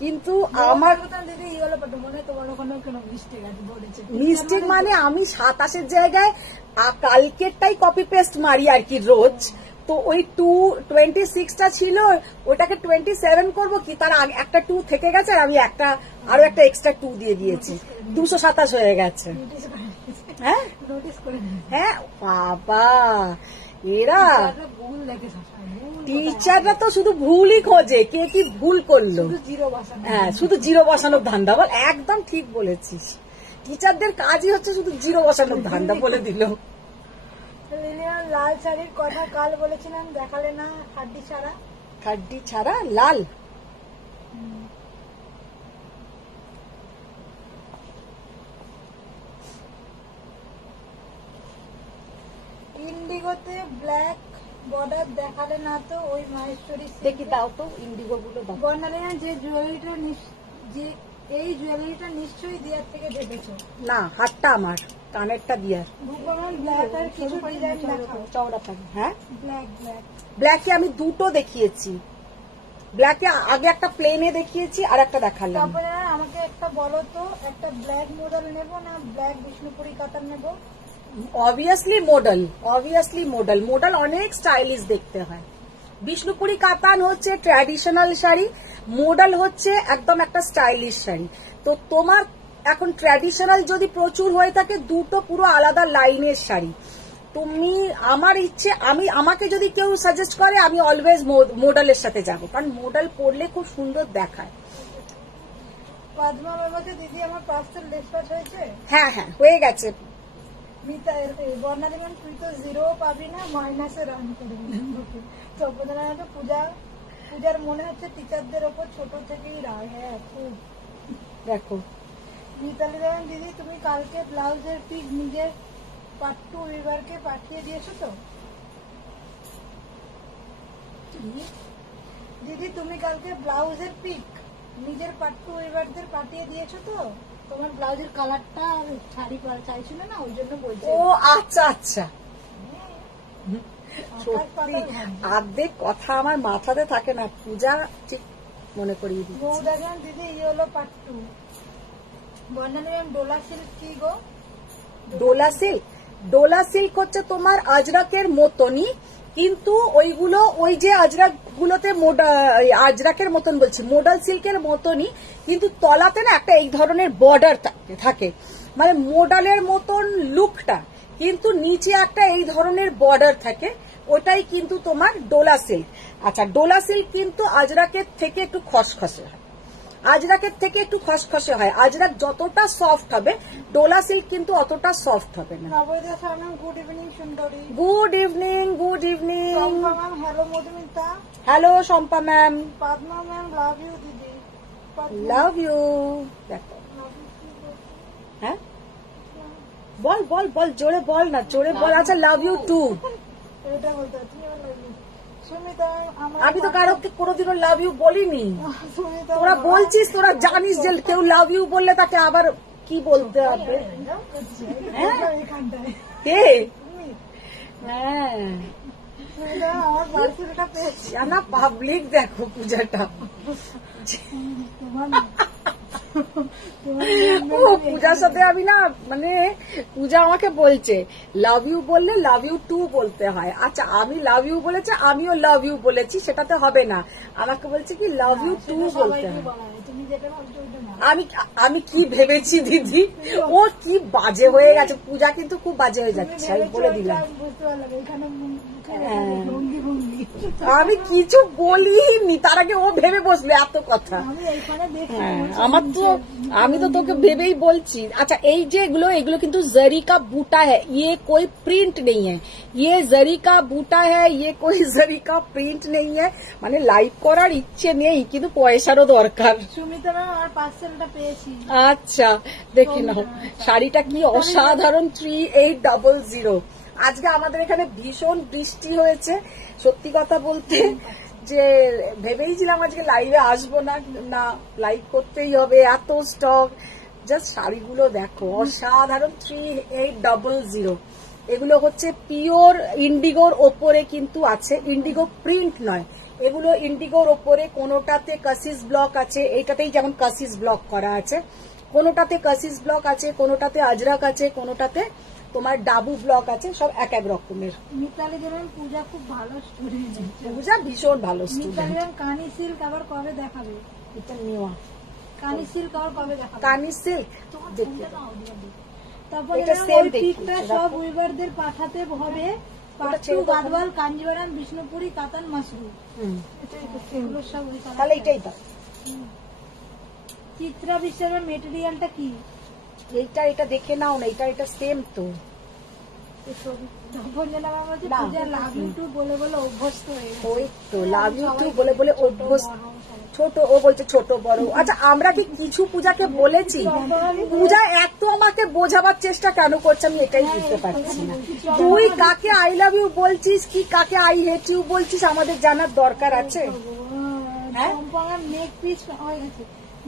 কিন্তু আমার দিদি ইয়েলো পাঠো মনে তোমার ওখানে কেন মিস্টেক আছে বলেছে। মিস্টেক মানে আমি 27 জায়গায় কালকেরটাই কপি পেস্ট মারি আর কি রোজ, তো ওই 26টা ছিল, ওটাকে 27 করবো কি, তার আগে একটা 2 থেকে গেছে, আর আমি আরো একটা এক্সট্রা 2 দিয়ে দিয়েছি, 227 হয়ে গেছে। হ্যাঁ হ্যাঁ বাবা, এরা টিচাররা তো শুধু ভুলই খোঁজে, কে কি ভুল করলো। হ্যাঁ, শুধু জিরো বসানোর ধান্দা, বল একদম ঠিক বলেছিস, টিচারদের কাজই হচ্ছে শুধু জিরো বসানোর ধান্দা, বলে দিল। লাল শাড়ির কথা কাল বলেছিলাম, দেখালে না, খাড্ডি ছাড়া লাল। ইন্ডিগোতে ব্ল্যাক বর্ডার দেখালে না তো, ওই মাহেশ্বরী দেখি দাও তো ইন্ডিগো গুলো দাও। বর্ণালিয়া যে জুয়েলারিটা এই জুয়েলারিটা নিশ্চয়ই দিয়ার থেকে দেখেছো। না, হাতটা আমার, কানেরটা দিয়ার। ব্ল্যাক আর কিছু ডিজাইন দেখাও, চওড়া থাকে। হ্যাঁ, ব্ল্যাক ব্ল্যাকে আমি দুটো দেখিয়েছি, ব্ল্যাকে আগে একটা প্লেনে দেখিয়েছি আর একটা দেখালাম। তারপরে আমাকে একটা বলো তো, একটা ব্ল্যাক মডেল নেবো না ব্ল্যাক বিষ্ণুপুরি কাতার নেবো? অবভিয়াসলি মডেল অনেক স্টাইলিশ দেখতে হয়। বিষ্ণুপুরি কাতান হচ্ছে ট্র্যাডিশনাল শাড়ি, মোডাল হচ্ছে একদম একটা স্টাইলিশ শাড়ি। তো তোমার এখন ট্র্যাডিশনাল যদি প্রচুর হয়ে থাকে, দুটো পুরো আলাদা লাইনের শাড়ি। তুমি আমার ইচ্ছে, আমাকে যদি কেউ সাজেস্ট করে, আমি অলওয়েজ মোডালের সাথে যাব, কারণ মোডাল পরলে খুব সুন্দর দেখায়। পদ্মা বাবাকে দিদি আমার পার্সেল ডিসপ্যাচ হয়েছে। হ্যাঁ হ্যাঁ হয়ে গেছে। বর্ণালী ম্যাম তুই তো জিরো পাবি না, মাইনাসে রান করবি। চব্বদানা পূজার মনে হচ্ছে টিচারদের ওপর ছোট থেকেই রাগ। হ্যাঁ খুব। দেখো মিতালি দেবেন দিদি, তুমি কালকে ব্লাউজের পিক নিজের পাট্টু উইভারকে পাঠিয়ে দিয়েছো তো? দিদি তুমি কালকে ব্লাউজের পিক নিজের পাট্টু উইভারদের পাঠিয়ে দিয়েছো তো? তোমার ব্লাউজের কালারটা শাড়ি পরা চাইছিল না, ওই জন্য বলছি। ও আচ্ছা আচ্ছা, সত্যি আর্ধেক কথা আমার মাথাতে থাকে না, পূজা ঠিক মনে করিয়ে দিই। বউ দেখেন দিদি, এই হলো পাট্টু। বর্ণালী ম্যাম ডোলা সিল্ক কি গো? ডোলা সিল্ক, ডোলা সিল্ক হচ্ছে তোমার আজরাকের মতনই, কিন্তু ওইগুলো ওই যে আজরাক গুলোতে আজরাকের মতন বলছি, মোডাল সিল্কের মতনই, কিন্তু তলাতে না একটা এই ধরনের বর্ডার থাকে, মানে মোডালের মতন লুকটা, কিন্তু নিচে একটা এই ধরনের বর্ডার থাকে, ওটাই কিন্তু তোমার ডোলা সিল্ক। আচ্ছা, ডোলা সিল্ক কিন্তু আজরাকের থেকে একটু খসখসে হয়, আজরাকের থেকে একটু খসখসে হয়। আজরাক যতটা সফট হবে, ডোলা সিল্ক কিন্তু অতটা সফট হবে না। নবদা ম্যাম গুড ইভিনিং সুন্দরী। Good evening, good evening. Shampa ma'am hello Madhumita. Hello Shampa ma'am. Padma ma'am love you দিদি। Love you. দেখো হ্যাঁ, বল বল বল, জোরে বল না, জোরে বল। আচ্ছা, লাভ ইউ টু। এটা বলতে তুমি লাভ ইউ। সুমিতা আমার আমি তো কারোকে কোনোদিনও লাভ ইউ বলিনি। সুমিতা তোরা বলছিস, তোরা জানিস যে কেউ লাভ ইউ বললে তাকে আবার কি বলতে হবে। হ্যাঁ এখানটায় কে? হ্যাঁ সুমিতা আমার পার্সেলটা পেয়েছি। না, পাবলিক দেখো পূজাটা। তোমার ও পূজার সাথে আমি না, মানে পূজা আমাকে বলছে লাভ ইউ বললে লাভ ইউ টু বলতে হয়। আচ্ছা, আমি লাভ ইউ বলেছি, আমিও লাভ ইউ বলেছি, সেটাতে হবে না। আমাকে বলছে কি লাভ ইউ টু বলতে হয়। তুমি যেটা ভাবছো ওইটা না। আমি কি ভেবেছি দিদি, ও কি বাজে হয়ে গেছে। পূজা কিন্তু খুব বাজে হয়ে যাচ্ছে, আমি বলে দিলাম। বুঝতে পারলাম এখানে হ্যাঁ। ভঙ্গি ভঙ্গি। আমি কিছু বলিনি, তার আগে ও ভেবে বসবে এত কথা। আমি এইখানে দেখি হ্যাঁ, আমি তো তোকে ভেবেই বলছি। अच्छा, এই যে এগুলো কিন্তু जरी का बूटा है, ये कोई प्रिंट नहीं है, ये जरी का बूटा है, ये कोई जरी का प्रिंट नहीं है। মানে লাইভ করার ইচ্ছে নেই, কিন্তু পয়সারও দরকার। সুমিতা ম্যাম আমার পার্সেলটা পেয়েছি। আচ্ছা, দেখি নাও শাড়িটা কি অসাধারণ, 3800। আজকে আমাদের এখানে ভীষণ বৃষ্টি হয়েছে। সত্যি কথা বলতে যে ভেবেইছিলাম আজকে লাইভে আসবো না, না লাইভ করতেই হবে, এত স্টক। জাস্ট শাড়িগুলো দেখো, অসাধারণ, 3800। এগুলো হচ্ছে পিওর ইন্ডিগোর ওপরে কিন্তু আছে, ইন্ডিগো প্রিন্ট নয়, এগুলো ইন্ডিগোর ওপরে। কোনোটাতে কাসিস ব্লক আছে, এইটাতেই যেমন কাসিস ব্লক করা আছে, কোনোটাতে কাসিস ব্লক আছে, কোনোটাতে আজরাক আছে, কোনোটাতে তোমার ডাবু ব্লক আছে, সব এক এক রকমের। মিতালি দেবেন পূজা খুব ভালো স্টুডেন্ট। পূজা ভীষণ ভালো মিতালি স্টুডেন্ট। দেবেন কানি সিল্ক আবার কবে দেখাবে? এটা নেওয়া কানি সিল্ক আবার কবে দেখাবে? কানি সিল্ক দেখতে তারপরে এটা ম্যাম same ওই দেখি, পিকটা এটা সব রাখো। উইভারদের পাঠাতে হবে। পাট্টু, ছেড়ে দাও। গাদওয়াল, কাঞ্জিভারাম, বিষ্ণুপুরি, কাতান, মাসরু। হুম, এগুলো সব ওই কালার। তাহলে এটাই দাও। চিত্রা বিশ্বের মেটেরিয়ালটা কি? এটা দেখে নাও না, এটা সেম তো। ভঞ্জনা ম্যাম বলছে না। পূজা লাভ ইউ টু বলে বলে অভ্যস্ত হয়ে গেছে। ওই তো লাভ ইউ টু বলে বলে অভ্যস্ত। ছোট, ও বলছে ছোট বড়। আচ্ছা, আমরা কি কিছু পূজাকে বলেছি? পূজা এত আমাকে বোঝাবার চেষ্টা কেন করছে, আমি এটাই বুঝতে পারছি না। তুই কাকে আই লাভ ইউ বলছিস, কি কাকে আই হেট ইউ বলছিস, আমাদের জানার দরকার আছে। হ্যাঁ? নেক পিস হয়ে গেছে।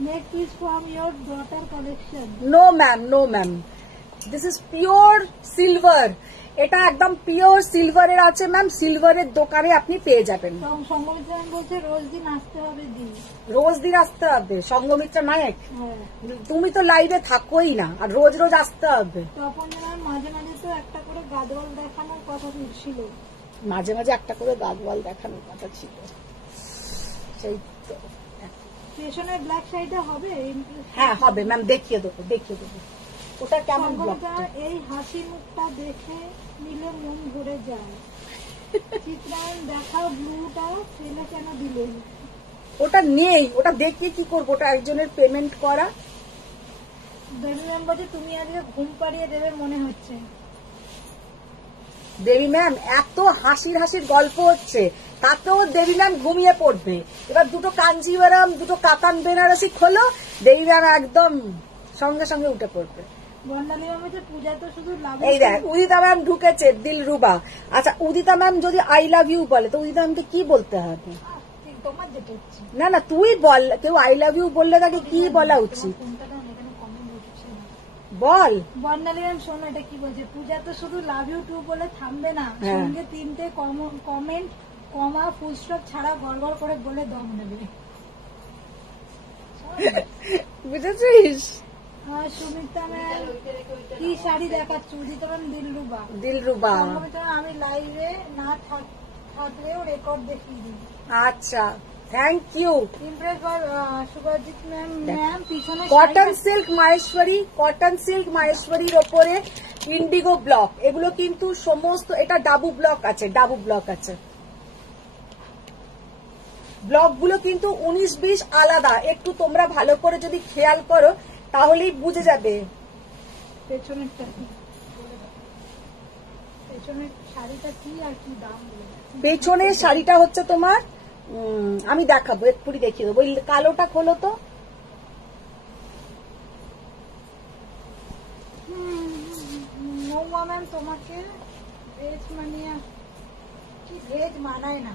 Neck piece from your daughter collection. No ma'am, no ma'am, this is pure silver. এটা একদম পিওর সিলভারের আছে ম্যাম, সিলভারের দোকানে আপনি পেয়ে যাবেন। সঙ্গমিত্রা ম্যাম বলছে রোজ দিন আসতে হবে দিন। রোজ দিন আসতে হবে, সঙ্গমিত্রা নায়ক। হ্যাঁ। তুমি তো লাইভে থাকোই না, আর রোজ রোজ আসতে হবে। তপন ম্যাম মাঝে মাঝে তো একটা করে গাদওয়াল দেখানোর কথা ছিল। মাঝে মাঝে একটা করে গাদওয়াল দেখানোর কথা ছিল, সেই তো। পেছনের ব্ল্যাক শাড়িটা হবে? হ্যাঁ হবে ম্যাম, দেখিয়ে দেবো। ওটা কেমন ব্লকটা? সম্ভবত এই হাসি মুখটা দেখে নিলে মন ভরে যায়। চিত্রায়ন দেখাও ব্লুটা ফেলে কেন দিলে? ওটা নেই, ওটা দেখিয়ে কি করবো? ওটা একজনের পেমেন্ট করা। দেবী ম্যাম বলছে তুমি আজকে ঘুম পাড়িয়ে দেবে মনে হচ্ছে। দেবী ম্যাম এত হাসির গল্প হচ্ছে, তাতেও দেবী ম্যাম ঘুমিয়ে পড়বে। এবার দুটো কাঞ্জিভারাম, দুটো কাতান বেনারসি খোলো, দেবী ম্যাম একদম সঙ্গে সঙ্গে উঠে পড়বে। বর্ণালী ম্যাম বলছে পূজা তো শুধু লাভ। এই দেখ উদিতা ম্যাম ঢুকেছে, দিলরুবা। আচ্ছা উদিতা ম্যাম যদি আই লাভ ইউ বলে তো উদিতা ম্যামকে কি বলতে হবে? তোমার যেটা হচ্ছে না তুই বল, কেউ আই লাভ ইউ বললে তাকে কি বলা উচিত? কোনটা না এখানে কমেন্ট উঠছে না। বল। বর্ণালী ম্যাম শোনো এটা কি বলছে, পূজা তো শুধু লাভ ইউ টু বলে থামবে না, হ্যাঁ। সঙ্গে 3টে কমেন্ট কমা ফুল স্টপ ছাড়া গড়গড় করে বলে দম নেবে। বুঝেছিস? আর সুমিতা ম্যাম কি শাড়ি দেখাচ্ছ? উদিতা ম্যাম দিলরুবা। সম্ভবত আমি লাইভে না থাকলেও রেকর্ড দেখিয়ে দিই। আচ্ছা থ্যাংক ইউ। ইমপ্রেস সুভাজিৎ ম্যাম পিছনে কটন সিল্ক মাহেশ্বরীর ওপরে ইন্ডিগো ব্লক, এগুলো কিন্তু সমস্ত, এটা ডাবু ব্লক আছে। ব্লকগুলো কিন্তু 19-20 আলাদা, একটু তোমরা ভালো করে যদি খেয়াল করো তাহলেই বুঝে যাবে। পেছনেরটা কি, পেছনের শাড়িটা কি আর কি দাম বলে? পেছনের শাড়িটা হচ্ছে তোমার আমি দেখাবো, একটুই দেখিয়ে দেবো। ওই কালোটা খোলো তো। মৌয়া ম্যাম তোমাকে ভেজ মানিয়া কি ভেজ মানায় না?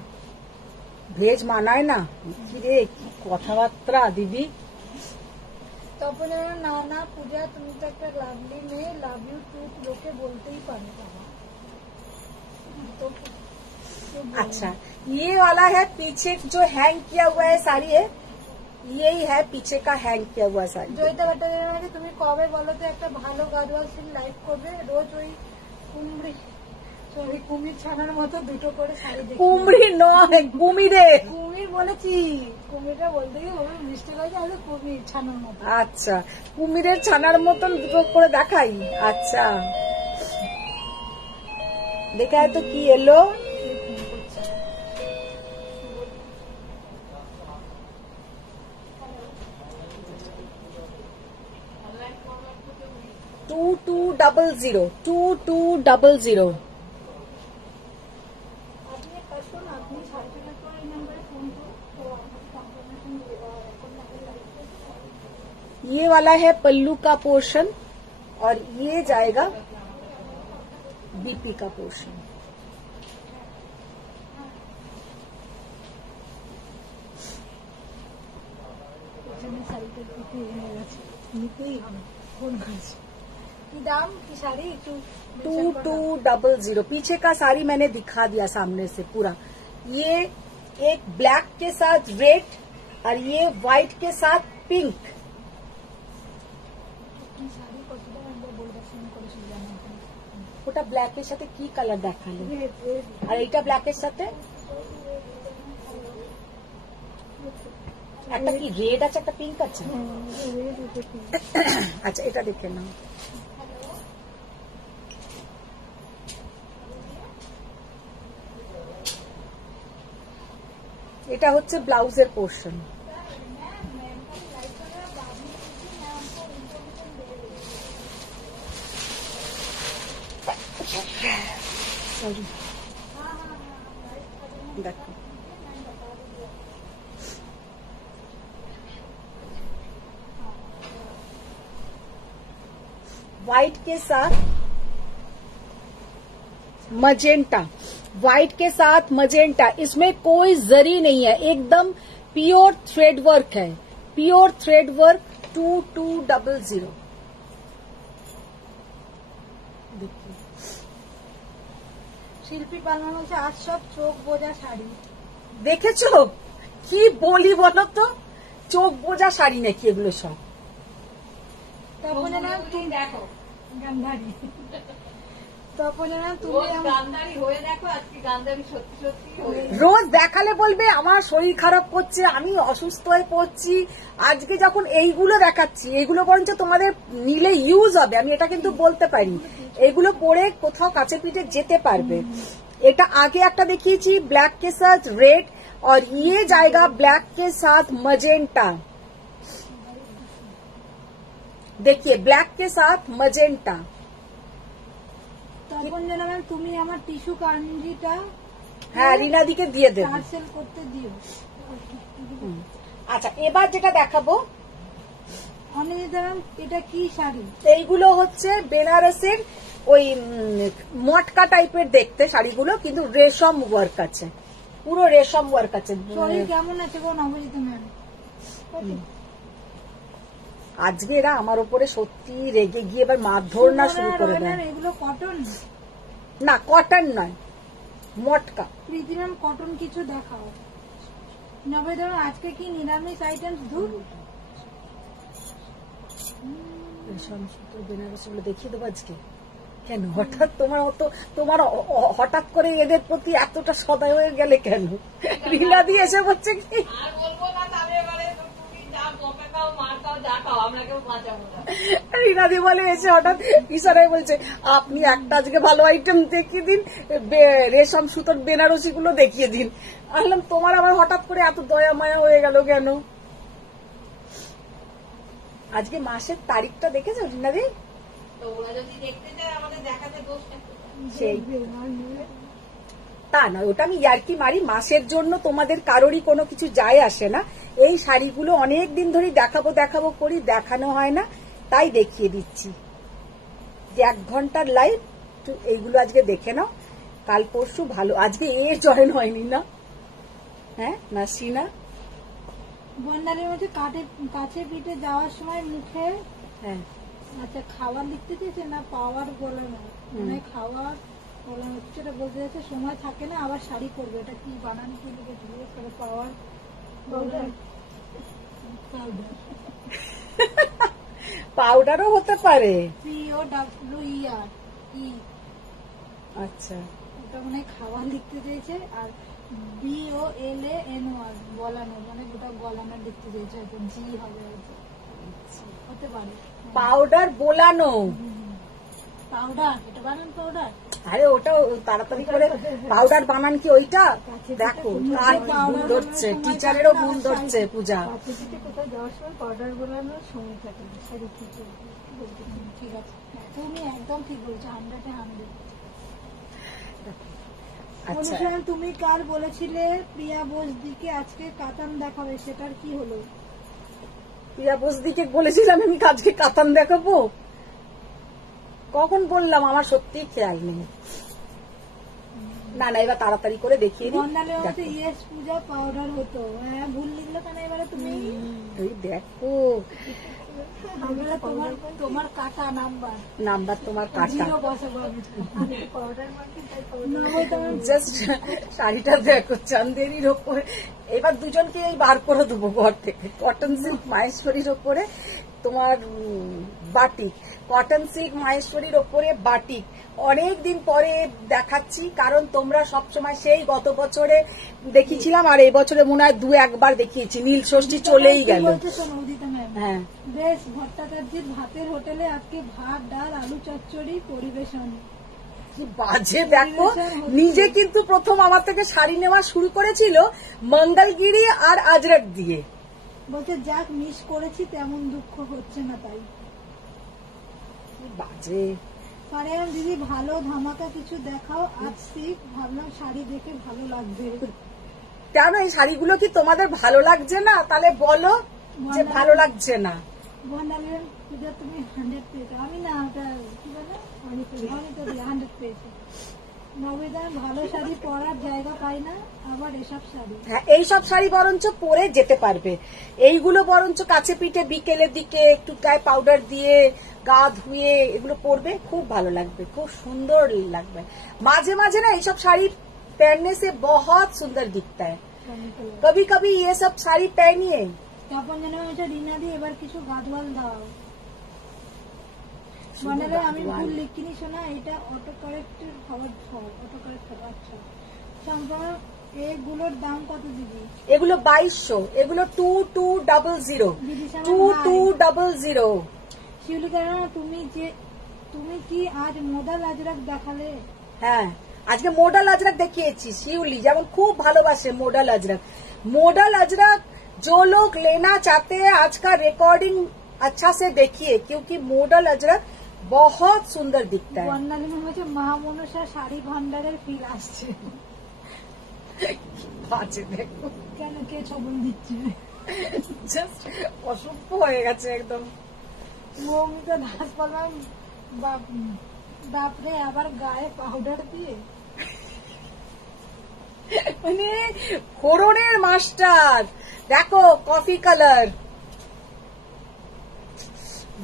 ভেজ মানায় না? কি রে কি কথাবার্তা দিদি। তখন না পূজা তুমি তো একটা লাভলি মেয়ে, লাভ ইউ টু লোকে বলতেই পারে বাবা। তো अच्छा ये वाला है पीछे जो हैंग किया हुआ है साड़ी है, यही है पीछे का हैंग किया हुआ साड़ी। জয়িতা ভট্টাচার্য তুমি কবে বলো তো একটা ভালো গার্লওয়াল সিল লাইভ করবে? রোজ ওই কুমির ছানার মতো দুটো করে শাড়ি দেখি। কুমড়ি নয় কুমিরে। কুমির বলেছি, কুমিরটা বলতে গিয়ে হবে মিস্টেক হয়েছে, আমি কুমির ছানার মতো। আচ্ছা কুমিরের ছানার মতন দুটো করে দেখাই। আচ্ছা দেখায় তো কি এলো? Two two double zero. আপনি এক কাজ করুন, আপনি 4:30 পর এই নাম্বারে ফোন করুন, তো আমাকে কনফার্মেশন এখন ये वाला है पल्लू का पोर्शन और ये जाएगा बीपी का पोर्शन। শাড়িটা দিতে হয়ে গেছে, নিতেই হবে। ফোন করেছি কি দাম কি শাড়ি একটু 2200। पीछे का साड़ी मैंने दिखा दिया सामने से पूरा। ये एक ब्लैक के साथ रेड और ये व्हाइट के साथ पिंक। শাড়ি কত দাম একবার বলতে ফোন করেছিল জানো? ওটা ব্ল্যাকের সাথে কি কালার দেখালো? আর এইটা ব্ল্যাকের সাথে একটা কি রেড আছে, একটা পিঙ্ক আছে। আচ্ছা এটা দেখে নাও। এটা হচ্ছে ব্লাউজের পোর্শন। সরি দেখো व्हाइट के साथ मजेंटा, व्हाइट के साथ मजेंटा, इसमें कोई जरी नहीं है, एकदम प्योर थ्रेड वर्क है, प्योर थ्रेड वर्क। 2200। देखिए শিল্পী পালন হচ্ছে আজ সব চোখ বোঝা শাড়ি। দেখেছো কি বলি বলো তো? চোখ বোঝা শাড়ি নাকি এগুলো সব? তখন তুমি দেখো গান্ধারী তখন ম্যাম তুমি রোজ আমার গান্ধারী হয়ে দেখো, আজকে গান্ধারী সত্যি সত্যি হয়ে রোজ দেখালে বলবে আমার শরীর খারাপ করছে, আমি অসুস্থ হয়ে পড়ছি। আজকে যখন এইগুলো দেখাচ্ছি, এইগুলো বরঞ্চ তোমাদের নিলে ইউজ হবে, আমি এটা কিন্তু বলতে পারি। এইগুলো পরে কোথাও কাছে পিঠে যেতে পারবে। এটা আগে একটা দেখিয়েছি ब्लैक के साथ रेड, और ये जाएगा ब्लैक के साथ मजेंटा। देखिए ब्लैक के साथ मजेंटा। তখন যেন ম্যাম তুমি আমার টিস্যু কাঞ্জিটা হ্যাঁ, রিনাদিকে দিয়ে দেবে। পার্সেল করতে দিও। আচ্ছা, এবার যেটা দেখাবো, অনিন্দিতা ম্যাম এটা কি শাড়ি? এইগুলো হচ্ছে বেনারসের ওই মটকা টাইপের দেখতে শাড়িগুলো, কিন্তু রেশম ওয়ার্ক আছে, পুরো রেশম ওয়ার্ক আছে। শরীর কেমন আছে গো নবজিতা ম্যাম? আজকে এরা আমার উপরে সত্যি রেগে গিয়ে এবার মারধর না শুরু করে দেয়। ম্যাম এগুলো কটন? না, কটন নয়, মটকা। প্রীতি ম্যাম কটন কিছু দেখাও। নবজিতা ম্যাম আজকে কি নিরামিষ আইটেম? দুধ রেশম সুতোর বেনারসি গুলো দেখিয়ে দেবো আজকে। কেন হঠাৎ তোমার হঠাৎ করে এদের প্রতি এতটা সদয় হয়ে গেলে কেন? রিনাদি এসে বলছে কি, আর বলবো না, তবে এবারে তুমি যা বকা খাও মার খাও যা খাও, আমরা কেউ বাঁচাবো না। রিনাদি বলে এসে হঠাৎ ইশারায় বলছে আপনি একটা আজকে ভালো আইটেম দেখিয়ে দিন, রেশম সুতোর বেনারসি গুলো দেখিয়ে দিন। আসলাম তোমার আবার হঠাৎ করে এত দয়া মায়া হয়ে গেল কেন? আজকে মাসের তারিখটা দেখেছো রিনাদি? তো ওরা যদি দেখতে চায় আমাদের দেখাতে দোষটা কোথায়? সেই তা নয়, ওটা আমি ইয়ার্কি মারি। মাসের জন্য তোমাদের কারোরই কোনো কিছু যায় আসে না। এই শাড়িগুলো অনেক দিন ধরে দেখাবো করি, দেখানো হয় না, তাই দেখিয়ে দিচ্ছি। যে 1 ঘন্টার লাইভ, এইগুলো আজকে দেখে নাও। কাল পরশু ভালো, আজকে জয়েন হয়নি না? হ্যাঁ নাসিনা, বন্ডালের মধ্যে কাছে পিঠে যাওয়ার সময় মুখে হ্যাঁ আচ্ছা খাবার লিখতে চেয়েছে না পাওয়ার বলানো, মানে খাওয়ার বলানো হচ্ছে, এটা বলতে যাচ্ছে সময় থাকে না আবার শাড়ি করবে। এটা কি বানান কি লিখেছিল? পাওয়ার পাউডার, পাউডারও হতে পারে। POWER আচ্ছা, ওটা মানে খাবার লিখতে চেয়েছে। আর BOLANOR বলানো, মানে ওটা গলানো লিখতে চেয়েছে, হয়তো জি হবে, হয়তো হতে পারে। পাউডার বোলানো, পাউডার, এটা বানান পাউডার। আরে ওটা তাড়াতাড়ি করে পাউডার বানান কি ওইটা? দেখো কার কি ভুল ধরছে, টিচারেরও ভুল ধরছে। পূজা কাছে পিঠে কোথাও যাওয়ার সময় পাউডার বলানোর সময় থাকে না, শাড়ি ঠিক ঠিক আছে, তুমি একদম ঠিক বলছো, 100-এ 100। আচ্ছা, অনুষ্মান তুমি কাল বলেছিলে প্রিয়া বোসদিকে আজকে কাতান দেখাবে, সেটার কি হলো? প্রিয়া বসদিকে বলেছিলাম আমি আজকে কাতান দেখাবো? কখন বললাম? আমার সত্যি খেয়াল নেই। না না, এবার তাড়াতাড়ি করে দেখিয়ে দিই। বন্ডালের মধ্যে ইয়েস পূজা পাউডার হতো। হ্যাঁ, ভুল লিখলো কেন এবারে তুমি? ওই দেখো আমরা তোমার কাটা নাম্বার, তোমার কাটা। জিরো বসাবো আমি। পাউডার মার্কেট তোমার জাস্ট শাড়িটা দেখো, চান্দেরির ওপরে। এবার দুজনকে এই বার করে দেবো ঘর থেকে। কটন সিল্ক মাহেশ্বরীর ওপরে তোমার বাটিক, কটন সিল্ক মাহেশ্বরীর ওপরে বাটিক। অনেক দিন পরে দেখাচ্ছি, কারণ তোমরা সবসময় সেই গত বছরে দেখিয়েছিলাম, আর এই বছরে মনে হয় 2-1 বার দেখিয়েছি। নীল ষষ্ঠী চলেই গেল। হ্যাঁ, বেশ ভট্টাচার্যের ভাতের হোটেলে আজকে ভাত ডাল আলু চচ্চড়ি পরিবেশন। কি বাজে দেখো। নিজে কিন্তু প্রথম আমার থেকে শাড়ি নেওয়া শুরু করেছিল মঙ্গলগিরি আর আজরক দিয়ে। বলছে যাক মিস করেছি, তেমন দুঃখ হচ্ছে না। তাই কি বাজে। ফারিয়ান দিদি ভালো ধামাকা কিছু দেখাও, আজ শিখ ভাবলাম শাড়ি দেখে ভালো লাগবে। কেন এই শাড়িগুলো কি তোমাদের ভালো লাগছে না? তাহলে বলো যে ভালো লাগছে না। বন্ডালের পূজা তুমি 100 পেয়েছো, আমি না, ওটা কি বলে অনিতা 100 পেয়েছি। নবীদান ভালো শাড়ি পরার জায়গা পাই না, আবার এসব শাড়ি। হ্যাঁ, এইসব শাড়ি বরঞ্চ পরে যেতে পারবে। এইগুলো বরঞ্চ কাছে পিঠে বিকেলের দিকে একটু গায়ে পাউডার দিয়ে গা ধুয়ে এগুলো পরবে, খুব ভালো লাগবে, খুব সুন্দর লাগবে। মাঝে মাঝে না এইসব শাড়ি पहनने से बहुत सुंदर दिखता है। कभी कभी ये सब साड़ी पहनिए। তখন যেন রিনা দি এবার কিছু গাদওয়াল দাও। বর্ণালী আমি ভুল লিখিনি শোনা, এটা অটো কারেক্টের হওয়ার অটো কারেক্ট হবে। আচ্ছা সম্পূর্ণ এগুলোর দাম কত দিদি? এগুলো 2200, এগুলো 2200, বিদিশা 2200। শিউলিকা তুমি কি আজ মোডাল আজরাক দেখালে? হ্যাঁ, আজকে মডাল अजरक দেখিয়েছি। শিউলি যেমন খুব ভালোবাসে মডাল अजरक। मॉडल अजरक जो लोग लेना चाहते हैं आज का रिकॉर्डिंग अच्छा से देखिए, क्योंकि मॉडल अजरक बहुत सुंदर दिखता है। বর্ণালী হচ্ছে মহামনসা শাড়ি ভান্ডারের ফিল আসছে। আছে দেখো, কেন কে ছবল দিচ্ছে? জাস্ট অসভ্য হয়ে গেছে একদম। মৌমিতা দাস বললাম বাপরে, আবার গায়ে পাউডার দিয়ে। মানে ফোড়নের মাস্টার देखो कॉफी कलर,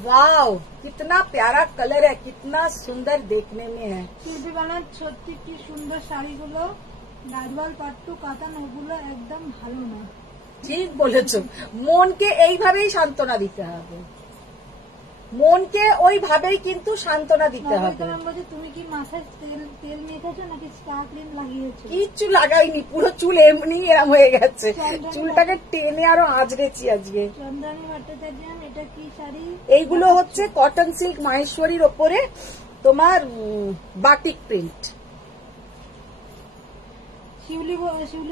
वाओ कितना प्यारा कलर है, कितना सुंदर देखने में है। শিল্পী বানার সত্যি কি সুন্দর শাড়িগুলো, গাজওয়াল পাট্টু কাতান ওগুলো একদম ভালো না। ঠিক বলেছো, মনকে এইভাবেই সান্ত্বনা দিতে হবে, মনকে ওইভাবেই কিন্তু সান্ত্বনা দিতে হবে। তোমার বলছে তুমি কি মাথায় তেল মেখেছো নাকি স্টার ক্রিম লাগিয়েছো? কিচ্ছু লাগাইনি, পুরো চুল এমনি এরম হয়ে গেছে, চুলটাকে টেনে আরো আঁচড়েছি আজকে। চন্দ্রানী ভট্টাচার্য, এটা কি শাড়ি? এইগুলো হচ্ছে কটন সিল্ক মাহেশ্বরীর ওপরে তোমার বাটিক প্রিন্ট। শিউলি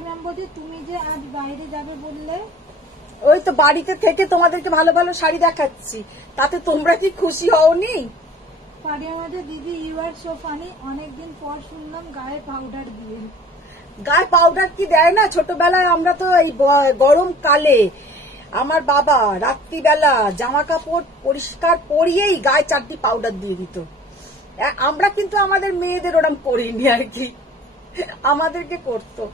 ম্যাম বলছে তুমি যে আজ বাইরে যাবে বললে, ওই তো বাড়িতে থেকে তোমাদেরকে ভালো ভালো শাড়ি দেখাচ্ছি, তাতে তোমরা কি খুশি হওনি? পাড়িয়ার মধ্যে দিদি ইউ আর সো ফানি, অনেকদিন পর শুনলাম গায়ে পাউডার দিয়ে। গায়ে পাউডার কি দেয় না? ছোটবেলায় আমরা তো এই গরম কালে আমার বাবা রাত্রিবেলা জামা কাপড় পরিষ্কার পরিয়েই গায়ে 4টি পাউডার দিয়ে দিত। আমরা কিন্তু আমাদের মেয়েদের ওরম করিনি আর কি, আমাদেরকে করতো।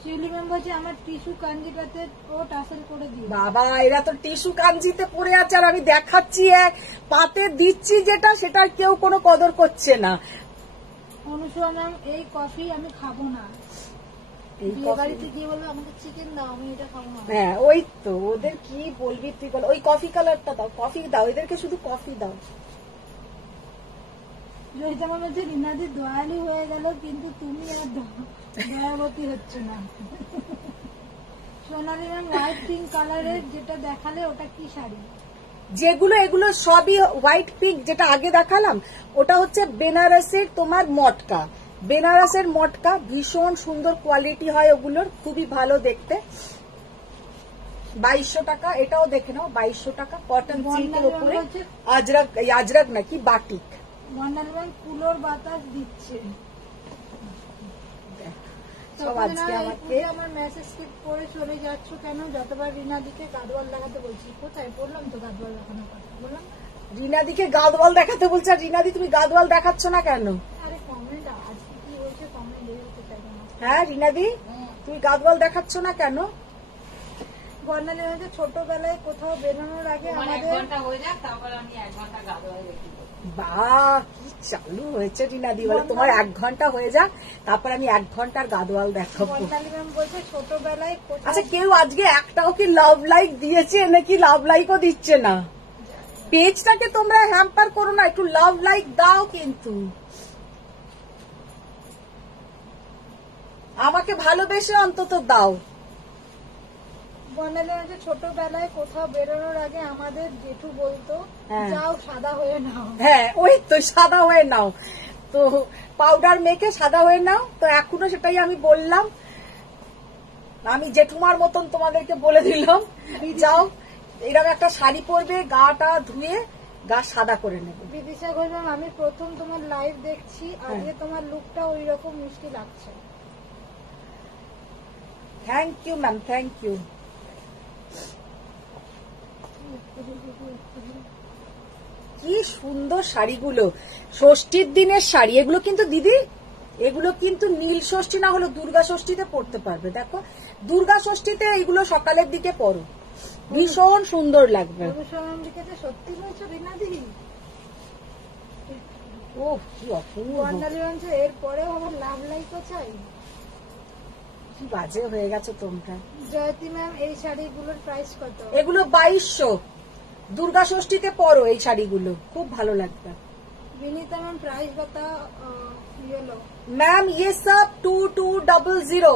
শিউলি ম্যাম বলছে আমার টিস্যু কাঞ্জিটাতে ও টাসেল করে দিই। বাবা এরা তো টিস্যু কাঞ্জিতে পড়ে আছে, আর আমি দেখাচ্ছি এক পাতে দিচ্ছি যেটা, সেটা কেউ কোনো কদর করছে না। অনুসূয়া ম্যাম এই কফি আমি খাবো না, এই বিয়ে কফি, বাড়িতে গিয়ে বলবো আমাকে চিকেন দাও, আমি এটা খাবো না। হ্যাঁ ওই তো ওদের কি বলবি তুই বল, ওই কফি কালারটা দাও, কফি দাও, এদেরকে শুধু কফি দাও। জয়িতা ম্যাম বলছে রিনাদি দয়ালু হয়ে গেল, কিন্তু তুমি আর দয়াবতী হচ্ছে না। সোনালী ম্যাম হোয়াইট পিঙ্ক কালারের যেটা দেখালে ওটা কি শাড়ি? যেগুলো এগুলো সবই হোয়াইট পিঙ্ক, যেটা আগে দেখালাম ওটা হচ্ছে বেনারসের তোমার মটকা, বেনারসের মটকা, ভীষণ সুন্দর কোয়ালিটি হয় ওগুলোর, খুবই ভালো দেখতে। 2200 টাকা, এটাও দেখে নাও 2200 টাকা, কটন সিল্কের উপরে আজরাক, আজরাক নাকি বাটিক। বর্ণালী ম্যাম কুলোর বাতাস দিচ্ছে। সব আজকে আমাকে আমার মেসেজ স্কিপ করে চলে যাচ্ছ কেন? যতবার রিনাদিকে গাদওয়াল দেখাতে বলছি। কোথায় বললাম তো গাদওয়াল দেখানোর কথা বললাম। রিনাদিকে গাদওয়াল দেখাতে বলছে, আর রিনাদি তুমি গাদওয়াল দেখাচ্ছ না কেন? আরে কমেন্ট আজকে কি বলছে কমেন্ট দেখতে চাইবো না। হ্যাঁ রিনাদি তুমি গাদওয়াল দেখাচ্ছ না কেন? বর্ণালী হচ্ছে ছোটবেলায় কোথাও বেরোনোর আগে তোমার 1 আমাদের ঘন্টা হয়ে যাক, তারপর আমি 1 ঘন্টা গাদোয়াল দেখি। বাহ কি চালু হয়েছে রিনাদি, বলে তোমার 1 ঘন্টা হয়ে যাক তারপর আমি 1 ঘন্টার গাদওয়াল দেখাবো। বর্ণালী ম্যাম বলছে ছোটবেলায় কোথাও। আচ্ছা কেউ আজকে একটাও কি লাভ লাইক দিয়েছে নাকি লাভ লাইকও দিচ্ছে না? পেজটাকে তোমরা হ্যাম্পার করো না, একটু লাভ লাইক দাও, কিন্তু আমাকে ভালোবেসে অন্তত দাও। বর্ণালী হচ্ছে ছোটবেলায় কোথাও বেরোনোর আগে আমাদের জেঠু বলতো হ্যাঁ। যাও সাদা হয়ে নাও। হ্যাঁ ওই তো সাদা হয়ে নাও, তো পাউডার মেখে সাদা হয়ে নাও। তো এখনো সেটাই আমি বললাম, আমি জেঠুমার মতন তোমাদেরকে বলে দিলাম, যাও এরকম একটা শাড়ি পরবে, গাটা ধুয়ে গা সাদা করে নেবে। বিদিশা ঘোষ ম্যাম আমি প্রথম তোমার লাইভ দেখছি, আজকে তোমার লুকটা ওই রকম মিষ্টি লাগছে। Thank you ma'am, thank you. কি সুন্দর শাড়িগুলো, ষষ্ঠীর দিনের শাড়ি এগুলো কিন্তু দিদি, এগুলো কিন্তু নীল ষষ্ঠী না হলো দুর্গা ষষ্ঠীতে পরতে পারবে। দেখো দুর্গা ষষ্ঠীতে এগুলো সকালের দিকে পরো, ভীষণ সুন্দর লাগবে। সত্যি বলছো রিনাদি? ও কি অপূর্ব, বর্ণালী বলছে এরপরেও আমার লাভ লাইকও চাই। কি বাজে হয়ে গেছে তোমরা। জয়তী ম্যাম এই শাড়িগুলোর প্রাইস কত? এগুলো 2200, দুর্গা ষষ্ঠীতে পরো এই শাড়িগুলো, খুব ভালো লাগবে। विनीता मैम प्राइस बता ये लो। मैम ये सब 2200,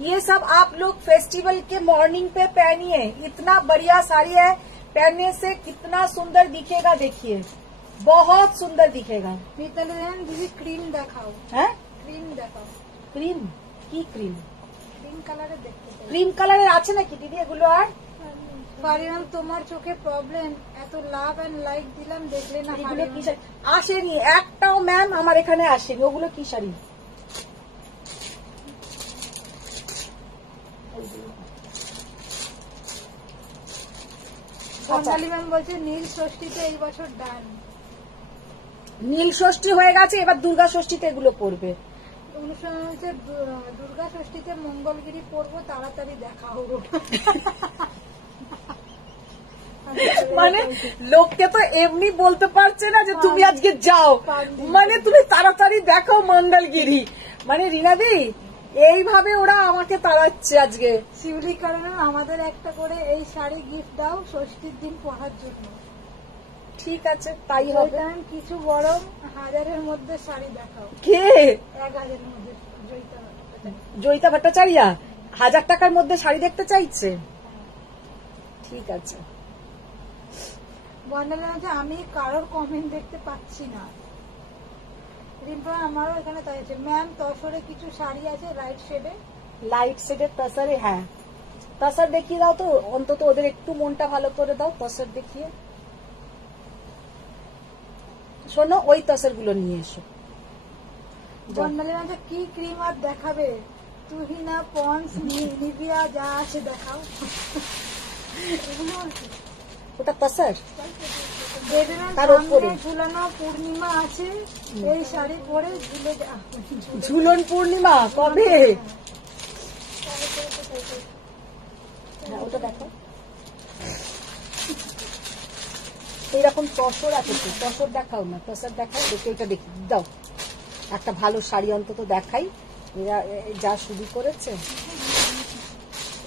ये सब आप लोग फेस्टिवल के मॉर्निंग पे पहनिए, इतना बढ़िया साड़ी है, पहनने से कितना सुंदर दिखेगा, देखिए बहुत सुंदर दिखेगा। मिताली मैम दीदी क्रीम देखाओ, है क्रीम देखाओ, ক্রিম কি ক্রিম? ক্রিম কালারে দেখতে চাই। ক্রিম কালারের আছে নাকি দিদি এগুলো? আর পারি ম্যাম তোমার চোখে প্রবলেম, এত লাভ এন্ড লাইক দিলাম দেখলে না। এগুলো কি শাড়ি আসেনি একটাও ম্যাম, আমার এখানে আসেনি। ওগুলো কি শাড়ি? বর্ণালী ম্যাম বলছে নীল ষষ্ঠীতে এই বছর ডান। নীল ষষ্ঠী হয়ে গেছে, এবার দুর্গা ষষ্ঠীতে এগুলো পড়বে। অনুষ্ঠান হচ্ছে দুর্গা ষষ্ঠীতে মঙ্গলগিরি পড়বো, তাড়াতাড়ি দেখা হবো। মানে লোককে তো এমনি বলতে পারছে না যে তুমি আজকে যাও, মানে তুমি তাড়াতাড়ি দেখো মঙ্গলগিরি। মানে রিনাদি এইভাবে ওরা আমাকে তাড়াচ্ছে আজকে। শিউলি কারণে আমাদের একটা করে এই শাড়ি গিফট দাও ষষ্ঠীর দিন পরার জন্য। ঠিক আছে তাই হবে। কিছু বরং 1000-এর মধ্যে শাড়ি দেখাও। কে? 1000-এর মধ্যে জয়িতা। জয়িতা ভট্টাচার্য 1000 টাকার মধ্যে শাড়ি দেখতে চাইছে। ঠিক আছে। বর্ণালী আছে আমি কারোর কমেন্ট দেখতে পাচ্ছি না। রিম্পা আমারও এখানে তাই আছে। ম্যাম তসরে কিছু শাড়ি আছে লাইট শেডে। লাইট শেডের তসরে? হ্যাঁ তসর দেখিয়ে দাও তো, অন্তত ওদের একটু মনটা ভালো করে দাও। তসর দেখিয়ে শোনো, ওই তসর গুলো নিয়ে এসো। বর্ণালী আছে কি ক্রিম আর দেখাবে? তুহিনা পন্স নিভিয়া যা আছে দেখাও। এগুলো আছে। ওটা তসর বেডরুম তার উপরে ঝুলানো পূর্ণিমা আছে, এই শাড়ি পরে ঝুলে যা। ঝুলন পূর্ণিমা কবে? হ্যাঁ ওটা দেখো, এইরকম তসর আছে তো, তসর দেখাও না, তসর দেখাও, দেখে এটা দেখি দাও। একটা ভালো শাড়ি অন্তত দেখাই, এরা যা শুরু করেছে।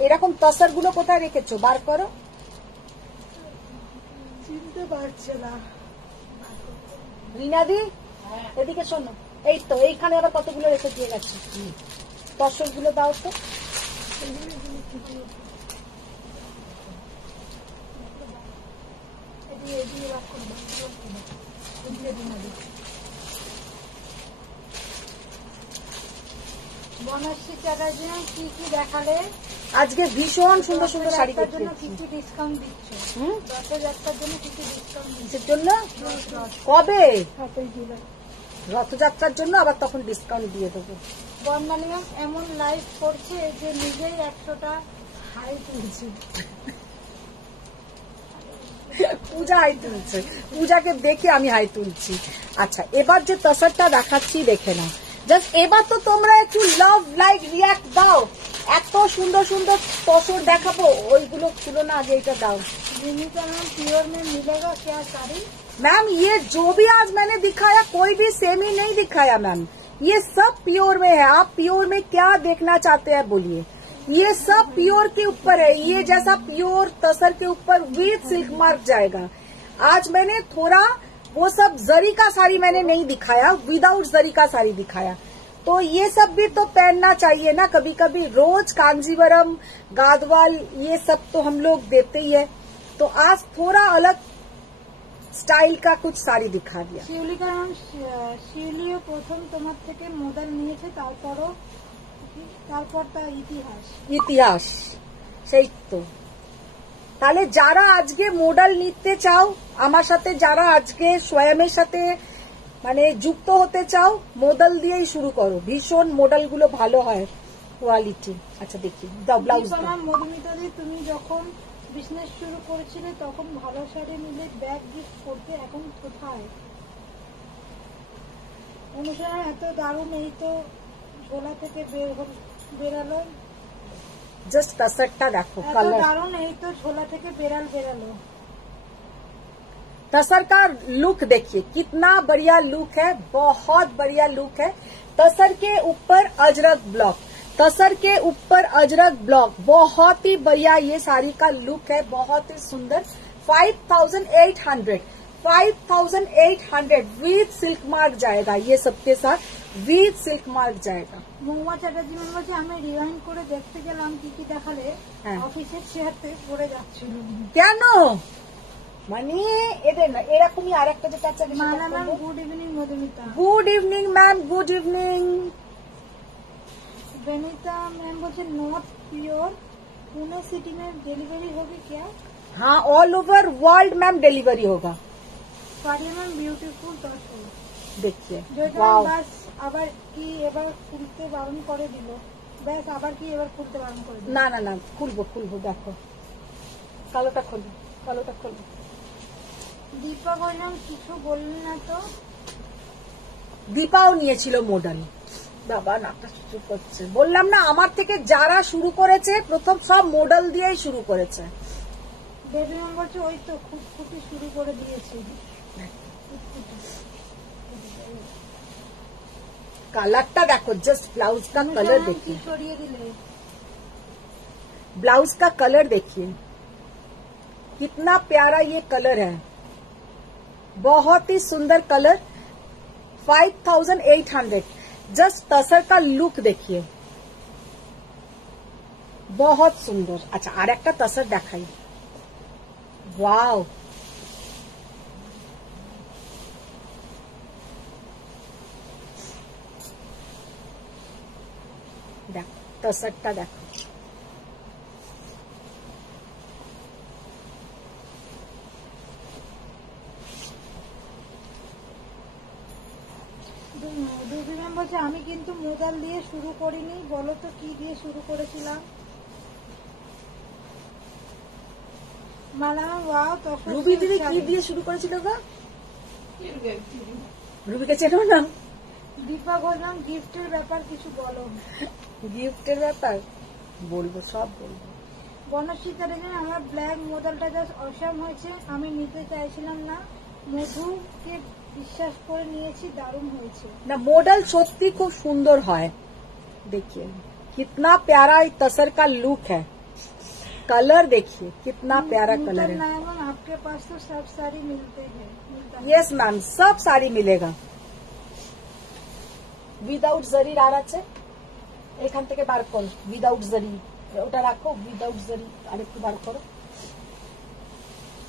এরকম তসর গুলো কোথায় রেখেছো, বার করো। চিনতে পারছে না রিনাদি, এদিকে শোনো, এই তো এইখানে আবার কতগুলো রেখে দিয়ে গেছে। তসর গুলো দাও তো। বনশ্রী চ্যাটার্জি কি কি দেখালে? আজকে ভীষণ সুন্দর সুন্দর শাড়ি রথযাত্রার জন্য দেখতে। কি কি ডিসকাউন্ট দিচ্ছ? রথযাত্রার জন্য কি কি ডিসকাউন্ট দিচ্ছ? কিসের জন্য? কবে? 7 জুলাই। রথযাত্রার জন্য আবার তখন ডিসকাউন্ট দিয়ে দেবো। বর্ণালী ম্যাম এমন লাইভ করছে যে নিজেই 100টা হাই তুলছে। পূজা হাই তুলছে, পূজাকে দেখে আমি হাই তুলছি। আচ্ছা এবার যে তসরটা দেখাচ্ছি দেখে নাও। জাস্ট এবার তো তোমরা একটু লাভ লাইক রিয়াক্ট দাও। এত সুন্দর সুন্দর তসর দেখাবো, ওইগুলো খুলো না, আগে এটা দাও। विनीता मैम प्योर में मिलेगा क्या साड़ी? मैम ये जो भी आज मैंने दिखाया कोई भी सेमी नहीं दिखाया मैम, ये सब प्योर में है। आप प्योर में क्या देखना चाहते हैं बोलिए। ये सब प्योर के ऊपर है, ये जैसा प्योर तसर के ऊपर विद सिल्क मार्क जाएगा। आज मैंने थोड़ा वो सब जरी का साड़ी मैंने नहीं दिखाया, विदाउट जरी का साड़ी दिखाया। तो ये सब भी तो पहनना चाहिए ना कभी कभी। रोज कांजीवरम गादवाल ये सब तो हम लोग देते ही है, तो आज थोड़ा अलग স্টাইল কা কুছ শাড়ি দিখা দিয়া। শিউলিকা ম্যাম শিউলিও প্রথম তোমার থেকে মডেল নিয়েছে, তারপর তার ইতিহাস। ইতিহাস সেই তো। তাহলে যারা আজকে মডেল নিতে চাও আমার সাথে, যারা আজকে স্বয়মের সাথে মানে যুক্ত হতে চাও, মডেল দিয়েই শুরু করো। ভীষণ মডেল গুলো ভালো হয়, কোয়ালিটি। আচ্ছা দেখি দাও ব্লাউজ। মধুমিতাদি তুমি যখন বিজনেস শুরু করেছিলে তখন ভালো শাড়ি নিলে ব্যাগ গিফট করতে, এখন কোথায়? অনুসার এত দারুণ, এই তো ঝোলা থেকে বেরালো। জাস্ট তসরটা দেখো, এত কালার দারুণ, এই তো ঝোলা থেকে বেরালো। तसर का लुक देखिए, कितना बढ़िया लुक है, बहुत बढ़िया लुक है। तसर के ऊपर अजरक ब्लॉक, तसर के ऊपर अजरक ब्लॉक, बहुत ही बढ़िया ये साड़ी का लुक है, बहुत ही सुंदर। 5800 5800 विद सिल्क मार्क जाएगा, ये सबके साथ विद सिल्क मार्क जाएगा। মহুয়া চ্যাটার্জি ম্যাম বলছে আমি রিওয়াইন্ড করে দেখতে গেলাম কি কি দেখালে, হ্যাঁ। অফিসের চেয়ারতে পড়ে যাচ্ছিল। কেন মানে এদের না এরকমই আর একটা যেটা আছে Mala ma'am good evening Madhumita. Good evening ma'am, good evening. Benita ma'am बोलते नॉट प्योर, पुणे सिटी में डिलीवरी होगी क्या? हाँ, all over world ma'am delivery होगा। ফারিয়া ম্যাম বিউটিফুল দর্শন। देखिए যেটা वाओ, বাস আবার কি এবার খুলতে বারণ করে দিল, ব্যাস আবার কি এবার খুলতে বারণ করে দিল। না না না খুলবো খুলবো, দেখো কালোটা খুলবো, কালোটা খুলবো। দীপা বললাম কিছু বললেন না তো। দীপাও নিয়েছিল মডেল। বাবা নাকটা চুচু করছে, বললাম না আমার থেকে যারা শুরু করেছে প্রথম সব মডেল দিয়েই শুরু করেছে। বেবি ম্যাম বলছে ওই তো খুঁটি শুরু করে দিয়েছে। কালারটা দেখো, जस्ट ब्लाउज का कलर কি देखिए, ছড়িয়ে দিলে। ब्लाउज का कलर देखिए कितना प्यारा ये कलर है, बहुत ही सुंदर कलर। 5800 जस्ट तसर का लुक देखिए, बहुत सुंदर। अच्छा আর একটা तसर দেখাই, वाओ দেখো तसरটা দেখো, বেবি ম্যাম বলছে আমি কিন্তু মোদাল দিয়ে শুরু করিনি, বলো তো কি দিয়ে শুরু করেছিলাম। মালা ওয়াও তখন রুবি দিদি কি দিয়ে শুরু করেছিল গো? রুবিকে চেনো না? দীপা বললাম গিফটের ব্যাপার কিছু বলো। গিফটের ব্যাপার বলবো, সব বলবো। বনশ্রীতা দেখেন আমার ব্ল্যাক মোদালটা জাস্ট অসাম হয়েছে, আমি নিতে চাইছিলাম না, মধুকে বিশ্বাস করে নিয়েছি, দারুণ হয়েছে। না মॉडल সত্যি খুব সুন্দর হয়, देखिए कितना प्यारा तसर का लुक है, कलर देखिए कितना प्यारा कलर है। मैम आपके पास तो सब साड़ी मिलता है। यस मैम, सब साड़ी मिलेगा। উইদাউট জরির আর আছে, এখান থেকে বার করো উইদাউট জরি, ওটা রাখো উইদাউট জরি, আর একটু বার করো,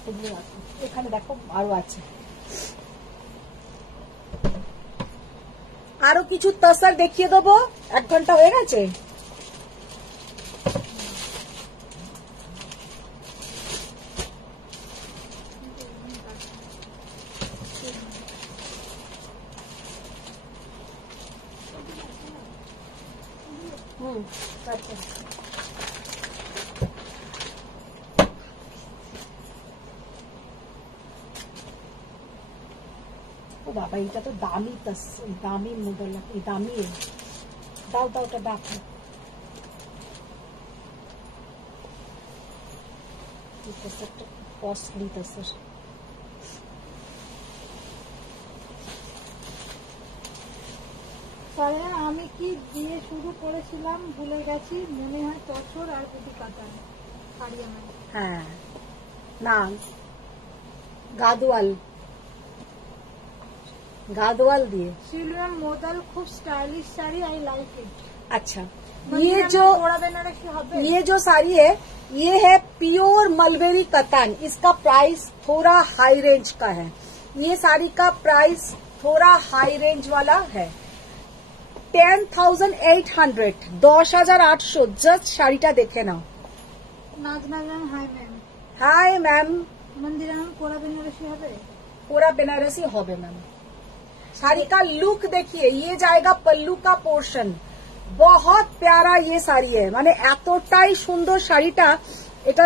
এগুলো রাখো, এখানে দেখো আরো আছে। আরো কিছু তসর দেখিয়ে দেবো, 1 ঘন্টা হয়ে গেছে। আচ্ছা ও বাবা, এটা তো দামি দামি মডেল, দামি। দাও দাও ওটা দেখো, কস্টলি তসর। আমি কি দিয়ে শুরু করেছিলাম ভুলে গেছি, মনে হয় তছর আর পুঁটি কাতান। ফারিয়া ম্যাম হ্যাঁ না গাদওয়াল, गादवाल दिए। सिल्वर मोदल खूब stylish sari, I like it. अच्छा ये जो साड़ी है ये है प्योर मलबेरी कतान, इसका प्राइस थोड़ा हाई रेंज का है, ये साड़ी का प्राइस थोड़ा हाई रेंज वाला है। 10,800 10,800 जस्ट শাড়িটা দেখে নাও। Najma ma'am hi ma'am. Hi ma'am. Mandira ma'am kora Banarasi হবে? पूरा बनारसी होबे मैम। साड़ी का लुक देखिए, ये जाएगा पल्लू का पोर्शन, बहुत प्यारा ये साड़ी है, माने एतटाई सुंदर শাড়িটা, এটা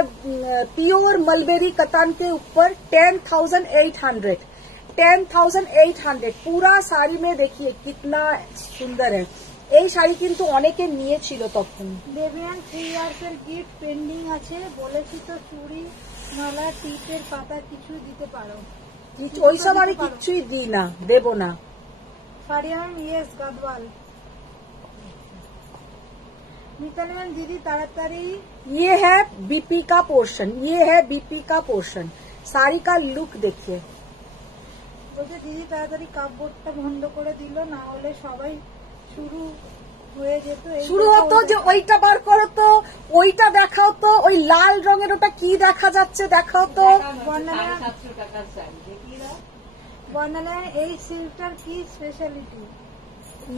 পিওর मलबेरी कतान के ऊपर 10,800 पूरा साड़ी में देखिए कितना सुंदर है। এই শাড়ি কিন্তু অনেকে নিয়েছিল তখন। বেবিয়ান 3 ইয়ার্স এর গিফট পেন্ডিং আছে, বলেছি তো চুড়ি মালা টিপের পাতা কিছু দিতে পারো। ওইসব আমি কিচ্ছুই দিই না, দেব না। ফারিয়াম ইয়েস গাদওয়াল। मिताली मैम दीदी ताड़ाताड़ी। ये है बीपी का पोर्शन, ये है बीपी का पोर्शन। साड़ी का लुक देखिए বলছে দিদি তাড়াতাড়ি কাপড়টা বন্ধ করে দিল, না হলে সবাই শুরু হয়ে যেত। শুরু হতো যে ওইটা বার করো তো, ওইটা দেখাও তো, ওই লাল রঙের ওটা কি দেখা যাচ্ছে দেখাও তো। 750 টাকার শাড়ি দেখি না। বর্ণালী এই সিল্কটার কি স্পেশালিটি?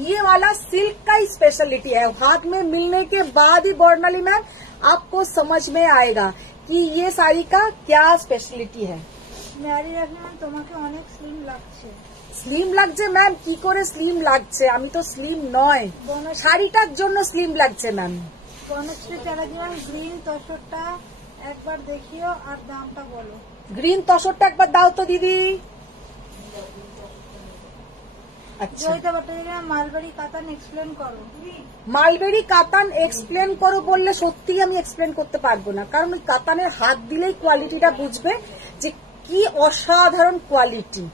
ये वाला सिल्क का ही स्पेशलिटी है। हाथ में मिलने के बाद ही बर्नाली मैम आपको समझ में आएगा कि ये साड़ी का क्या स्पेशलिटी है। ম্যারি রাখলাম, তোমাকে অনেক স্লিম লাগছে। স্লিম লাগছে ম্যাম? কি করে স্লিম লাগছে? আমি তো স্লিম নয়, শাড়িটার জন্য স্লিম লাগছে ম্যাম। বনশ্রী চালাজিয়াম গ্রিন তসরটা একবার দেখিও আর দামটা বলো। গ্রিন তসরটা একবার দাও তো দিদি। আচ্ছা, জয়িতা ভট্টাচার্য মালবাড়ি কাতান এক্সপ্লেন করো। মালবেরি কাতান এক্সপ্লেন করো বললে সত্যি আমি এক্সপ্লেন করতে পারবো না, কারণ ওই কাতানের হাত দিলেই কোয়ালিটিটা বুঝবে যে কি অসাধারণ কোয়ালিটি,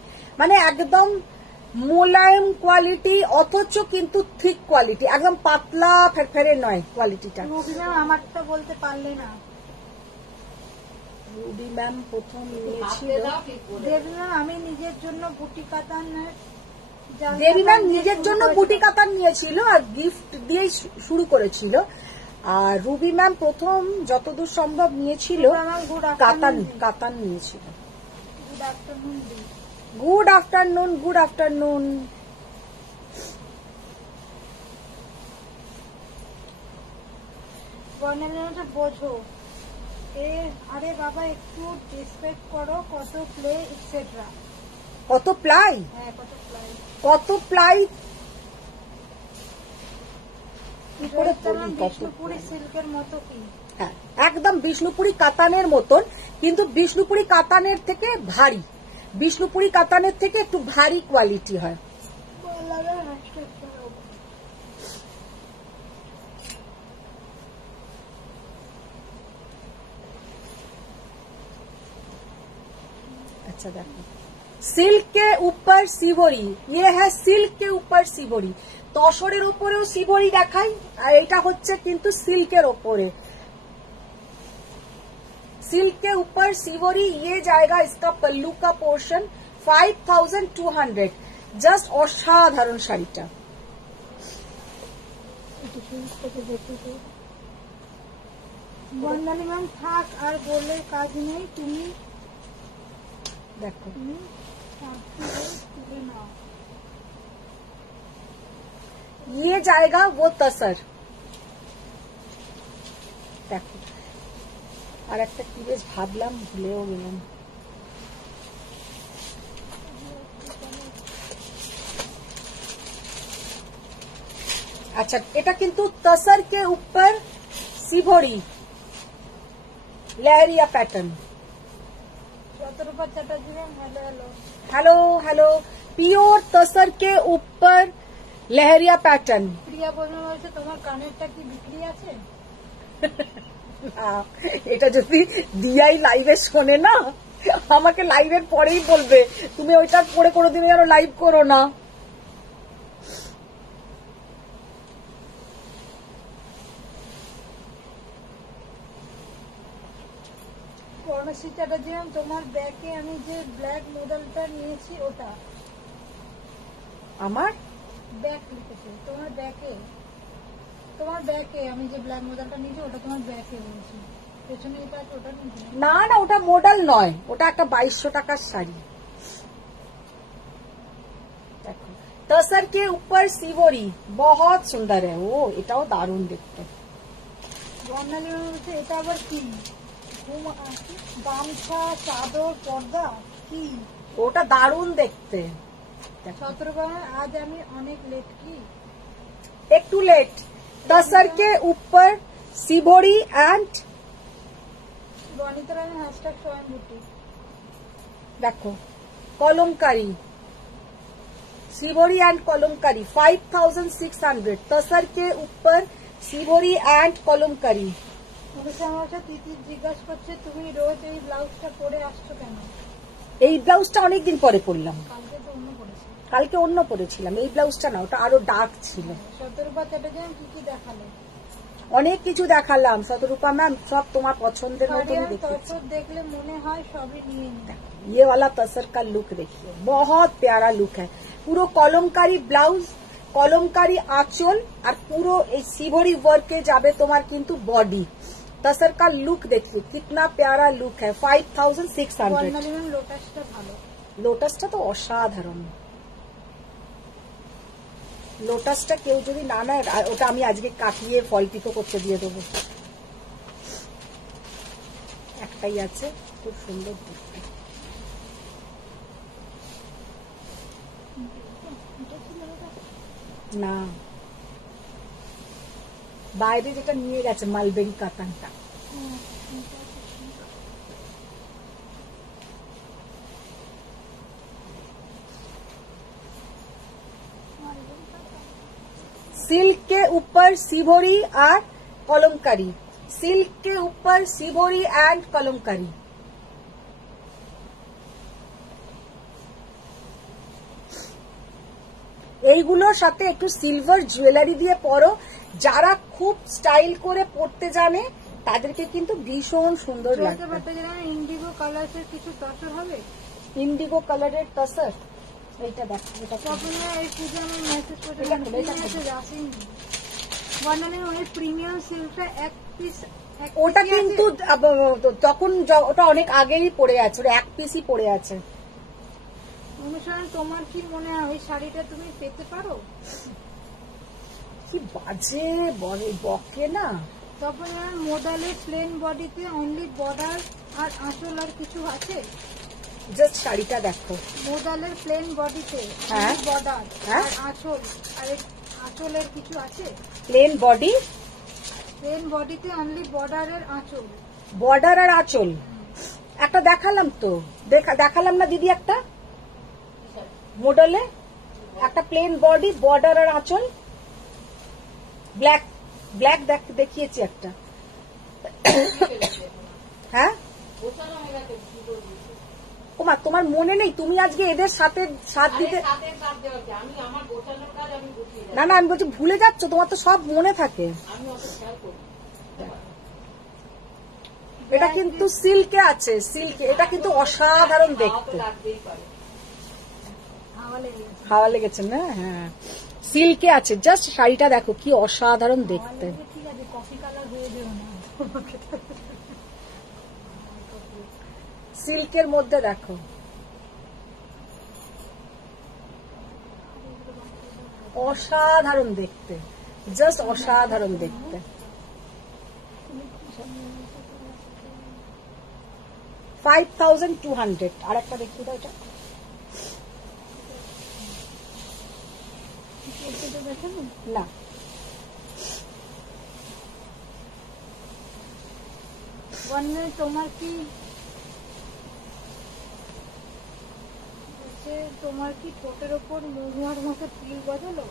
মানে একদম মোলায়েম কোয়ালিটি অথচ কিন্তু থিক কোয়ালিটি, একদম পাতলা ফেরফেরে নয় কোয়ালিটিটা। রুবি ম্যাম আমারটা বলতে পারলে না। রুবি ম্যাম প্রথম নিয়েছিল। হাতে দাও ঠিক করে। দেবী ম্যাম আমি নিজের জন্য বুটি কাতানের দেবী ম্যাম নিজের জন্য বুটি কাতান নিয়েছিল আর গিফট দিয়েই শুরু করেছিল। আর রুবি ম্যাম প্রথম যতদূর সম্ভব নিয়েছিল কাতান নিয়েছিল। গুড আফটারনুন দি। Good afternoon, good afternoon. বর্ণালীটা বোঝো এ, আরে বাবা একটু রেসপেক্ট করো, কত প্লে এটসেট্রা। কত প্লাই, হ্যাঁ কত প্লাই। কত প্লাই কি করে বলি, কত বিষ্ণুপুরি সিল্কের মতো কি? হ্যাঁ একদম বিষ্ণুপুরি কাতানের মতন, কিন্তু বিষ্ণুপুরি কাতানের থেকে ভারী, বিষ্ণুপুরি কাতানের থেকে একটু ভারী কোয়ালিটি হয়। अच्छा देखो, सिल्क के ऊपर सिबोरी, ये है सिल्क के ऊपर सिबोरी। তসরের উপরেও সিবরি দেখাই, আর এটা হচ্ছে কিন্তু সিল্কের উপরে। सिल्क के ऊपर सिवोरी, ये जाएगा इसका पल्लू का पोर्शन 5200। जस्ट असाधारण শাড়িটা। বর্ণালী ম্যাম থাক আর বললে কাজ নেই, তুমি দেখো তুলে নাও। ये जाएगा वो तसर। দেখো আর একটা কি বেশ ভাবলাম, ভুলেও গেলাম। अच्छा, এটা কিন্তু तसर के ऊपर shibori leheriya pattern. Shatarupa Chatterjee ma'am hello hello. Hello hello, pure tussar के ऊपर लहरिया पैटर्न। প্রিয়া বর্মা বলছে তোমার কানেরটা কি বিক্রি আছে? এটা যদি দিয়াই লাইভে শোনে না, আমাকে লাইভের পরেই বলবে তুমি ওইটার পরে কোনোদিন যেন লাইভ করো না। বর্ণশ্রী চ্যাটার্জি ম্যাম তোমার ব্যাকে আমি যে ব্ল্যাক মডেলটা নিয়েছি ওটা। আমার ব্যাক লিখেছে তোমার ব্যাকে, তোমার ব্যাকে আমি যে ব্ল্যাক মডেলটা নিয়েছি ওটা তোমার ব্যাকে রয়েছে, পেছনে এটা আছে ওটা নিয়েছি। না না, ওটা মডেল নয়, ওটা একটা 2200 টাকার শাড়ি। দেখো तसर के ऊपर सिवोरी बहुत सुंदर है। ও এটাও দারুণ দেখতে। বর্ণালী ম্যাম বলছে এটা আবার কি? গামছা চাদর পর্দা কি? ওটা দারুণ দেখতে। শতরূপা আজ আমি অনেক লেট কি? একটু লেট। तसर के ऊपर shibori and Ranita Rani hashtag swan buti. देखो कलमकारी, सिवोरी एंड कलमकारी 5600। तसर के ऊपर सिवोरी एंड कलमकारी। অনুষ্ঠান তিতির জিজ্ঞাসা করছে তুমি রোজ এই ব্লাউজটা পরে আসছো কেন? এই ব্লাউজটা অনেকদিন পরে পরলাম, কালকে তো অন্য পড়েছে। কালকে অন্য পরেছিলাম। এই ব্লাউজটা না, ওটা আরো ডার্ক ছিল। শতরূপা চ্যাটার্জি কি কি দেখালে? অনেক কিছু দেখালাম শতরূপা ম্যাম, সব তোমার পছন্দের মতনই আর দেখেছি। তসর দেখলে মনে হয় সবই নিয়ে নিই। ये वाला तसर का लुक देखिए, बहुत प्यारा लुक है। পুরো কলমকারি ব্লাউজ, কলমকারি আঁচল, আর পুরো এই সিভরি ওয়ার্কে যাবে তোমার কিন্তু বডি। तसर का लुक देखिए कितना प्यारा लुक है। 5600। বর্ণালী ম্যাম লোটাসটা ভালো। লোটাসটা তো অসাধারণ। লোটাসটা কেউ যদি না নেয়, ওটা আমি আজকে কাটিয়ে ফল পিকো করতে দিয়ে দেবো। একটাই আছে, খুব সুন্দর দেখতে। না, বাইরে যেটা নিয়ে গেছে মালবেরি কাতানটা। सिल्क के ऊपर सिभोरी और कलमकारी, सिल्क के ऊपर सिभोरी एंड कलमकारी। এইগুলোর সাথে একটু সিলভার জুয়েলারি দিয়ে পরো, যারা খুব স্টাইল করে পরতে জানে তাদেরকে কিন্তু ভীষণ সুন্দর লাগবে। ইন্ডিগো কালারের কিছু তসর হবে, ইন্ডিগো কালারের তসর। এইটা দেখো, এটা তখন এই পুজো আমি মেসেজ এটা খুলে, এটা করে খুলে। আসেনি। বর্ণালী অনেক প্রিমিয়াম সিল্কটা এক পিস, ওটা কিন্তু তখন ওটা অনেক আগেই পড়ে আছে, ওটা এক পিসই পড়ে আছে। অনুসরণ তোমার কি মনে হয় ওই শাড়িটা তুমি পেতে পারো? কি বাজে বকে না। তখন মোডালের প্লেন বডিতে অনলি বর্ডার আর আঁচল আর কিছু আছে? জাস্ট শাড়িটা দেখো, মোডালের প্লেন বডিতে হ্যাঁ। বর্ডার হ্যাঁ। আর আঁচল, আর আঁচলের কিছু আছে? প্লেন বডি, প্লেন বডিতে অনলি বর্ডারের আঁচল, বর্ডার আর আঁচল। একটা দেখালাম তো, দেখালাম না দিদি, একটা মডেলে একটা প্লেন বডি, বর্ডার আর আঁচল, ব্ল্যাক ব্ল্যাক দেখিয়েছি একটা। হ্যাঁ ওমা, তোমার মনে নেই? তুমি আজকে এদের সাথে সাথ দিতে, আমি আমার গোছানোর কাজ আমি গুছিয়ে যাই। না না আমি বলছি ভুলে যাচ্ছ, তোমার তো সব মনে থাকে। আমি অত খেয়াল করি। এটা কিন্তু সিল্কে আছে, সিল্কে। এটা কিন্তু অসাধারণ খাওয়া তো দেখতে। লাগতেই পারে। হাওয়া লেগে গেছে। হাওয়া লেগেছে না? হ্যাঁ, সিল্কে আছে। জাস্ট শাড়িটা দেখো কি অসাধারণ দেখতে। ঠিক আছে, কফি কালার হয়ে যেও না। সিল্কের মধ্যে দেখো, অসাধারণ দেখতে, জাস্ট অসাধারণ দেখতে। 5200। আর একটা দেখি দাও, এটা না, বর্ণালী তোমার কি তোমার কি ঠোঁটের ওপর মহুয়ার মতো তিল বদলো?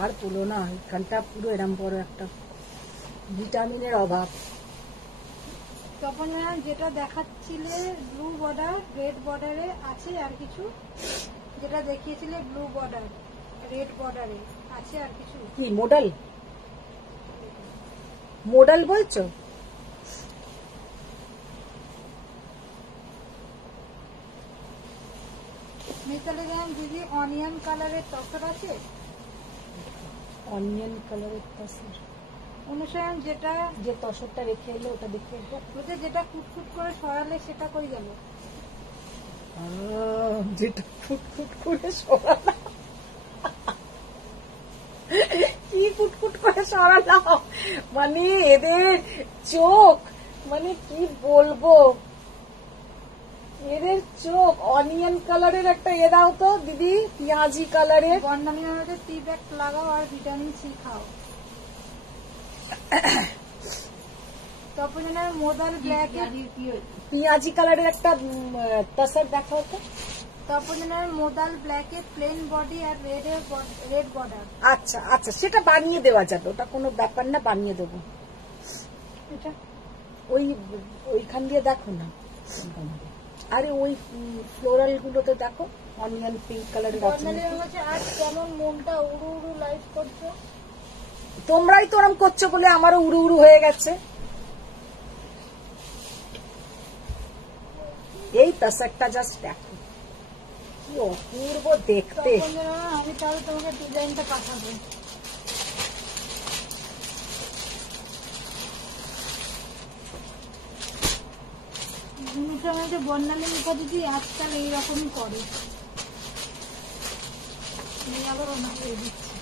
আর তুলো না, এখানটা পুরো এরম বড় একটা ভিটামিনের অভাব। তখন যেটা দেখাচ্ছিলে ব্লু বর্ডার রেড বর্ডারে আছে আর কিছু? যেটা দেখিয়েছিলে ব্লু বর্ডার রেড বর্ডারে আছে আর কিছু? কি মডেল? মডেল বলছো? মিতালি ম্যাম দিদি অনিয়ন কালারের তসর আছে? অনিয়ন কালারের তসর, অনুসরণ যেটা যে তসরটা রেখে এলো ওটা দেখে এলো। ওদের যেটা ফুটফুট করে সরালে সেটা কই গেল? যেটা ফুটফুট করে সরালাম। কি ফুটফুট করে সরালাম? মানে এদের চোখ, মানে কি বলবো, এদের চোখ। অনিয়ন কালারের একটা এ দাও তো দিদি, পেঁয়াজি কালারের। বর্ণালী ম্যামের টি ব্যাগ লাগাও আর ভিটামিন সি খাও। তপন মোদাল ব্ল্যাক এর কি হয়েছে? পেঁয়াজি কালারের একটা তসর দেখাও তো। তপন মোদাল ব্ল্যাক এর প্লেন বডি আর রেড বর্ডার। আচ্ছা আচ্ছা, সেটা বানিয়ে দেওয়া যাবে, ওটা কোনো ব্যাপার না, বানিয়ে দেবো। এটা ওইখান দিয়ে দেখো না, আরে ওই ফ্লোরাল গুলোতে দেখো, অনিয়ন পিঙ্ক কালারের আছে। বর্ণালী ম্যাম বলছে আজ কেমন মনটা উড়ু উড়ু লাইভ করছো? তোমরাই তো ওরম করছো বলে আমারও উড়ু উড়ু হয়ে গেছে। এই তসরটা জাস্ট দেখো কি অপূর্ব দেখতে। তপন জানা আমি তাহলে তোমাকে ডিজাইনটা পাঠাবো। অনুপ্রাণিত বর্ণালী মুখার্জি আজকাল এইরকমই করে। আমি আবার ওনাকে দিচ্ছি।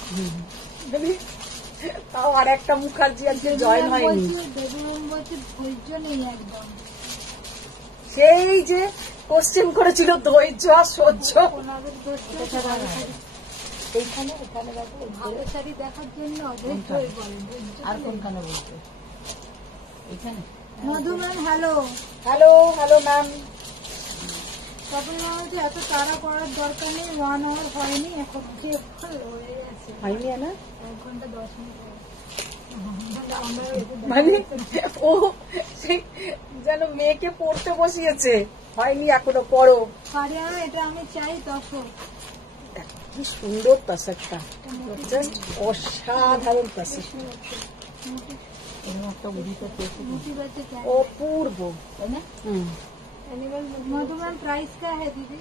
তাও আর একটা মুখার্জি আজকে জয়েন হয়নি। বেগুন বলছে ধৈর্য নেই একদম। সেই যে কোশ্চেন করেছিল ধৈর্য আর সহ্য। ওনাদের ধৈর্য এইখানে এখানে দেখো ভালো শাড়ি দেখার জন্য অধৈর্য হয়ে পড়ে। আর কোনখানে বলতে এখানে Madhu ma'am hello. Hello hello ma'am. তখন বলছে এত তাড়া করার দরকার নেই, 1 আওয়ার হয়নি এখন হয়ে গেছে। হয়নি না 1 ঘন্টা 10 মিনিট মানে ও সেই যেন মেয়েকে পড়তে বসিয়েছে, হয়নি এখনো পড়ো। পারিয়ানা এটা আমি চাই দর্শক। কি সুন্দর তসরটা, জাস্ট অসাধারণ তসর, मोटी बच्चे क्या অপূর্ব তাই না? एनिमल मधु मैम प्राइस क्या है दीदी?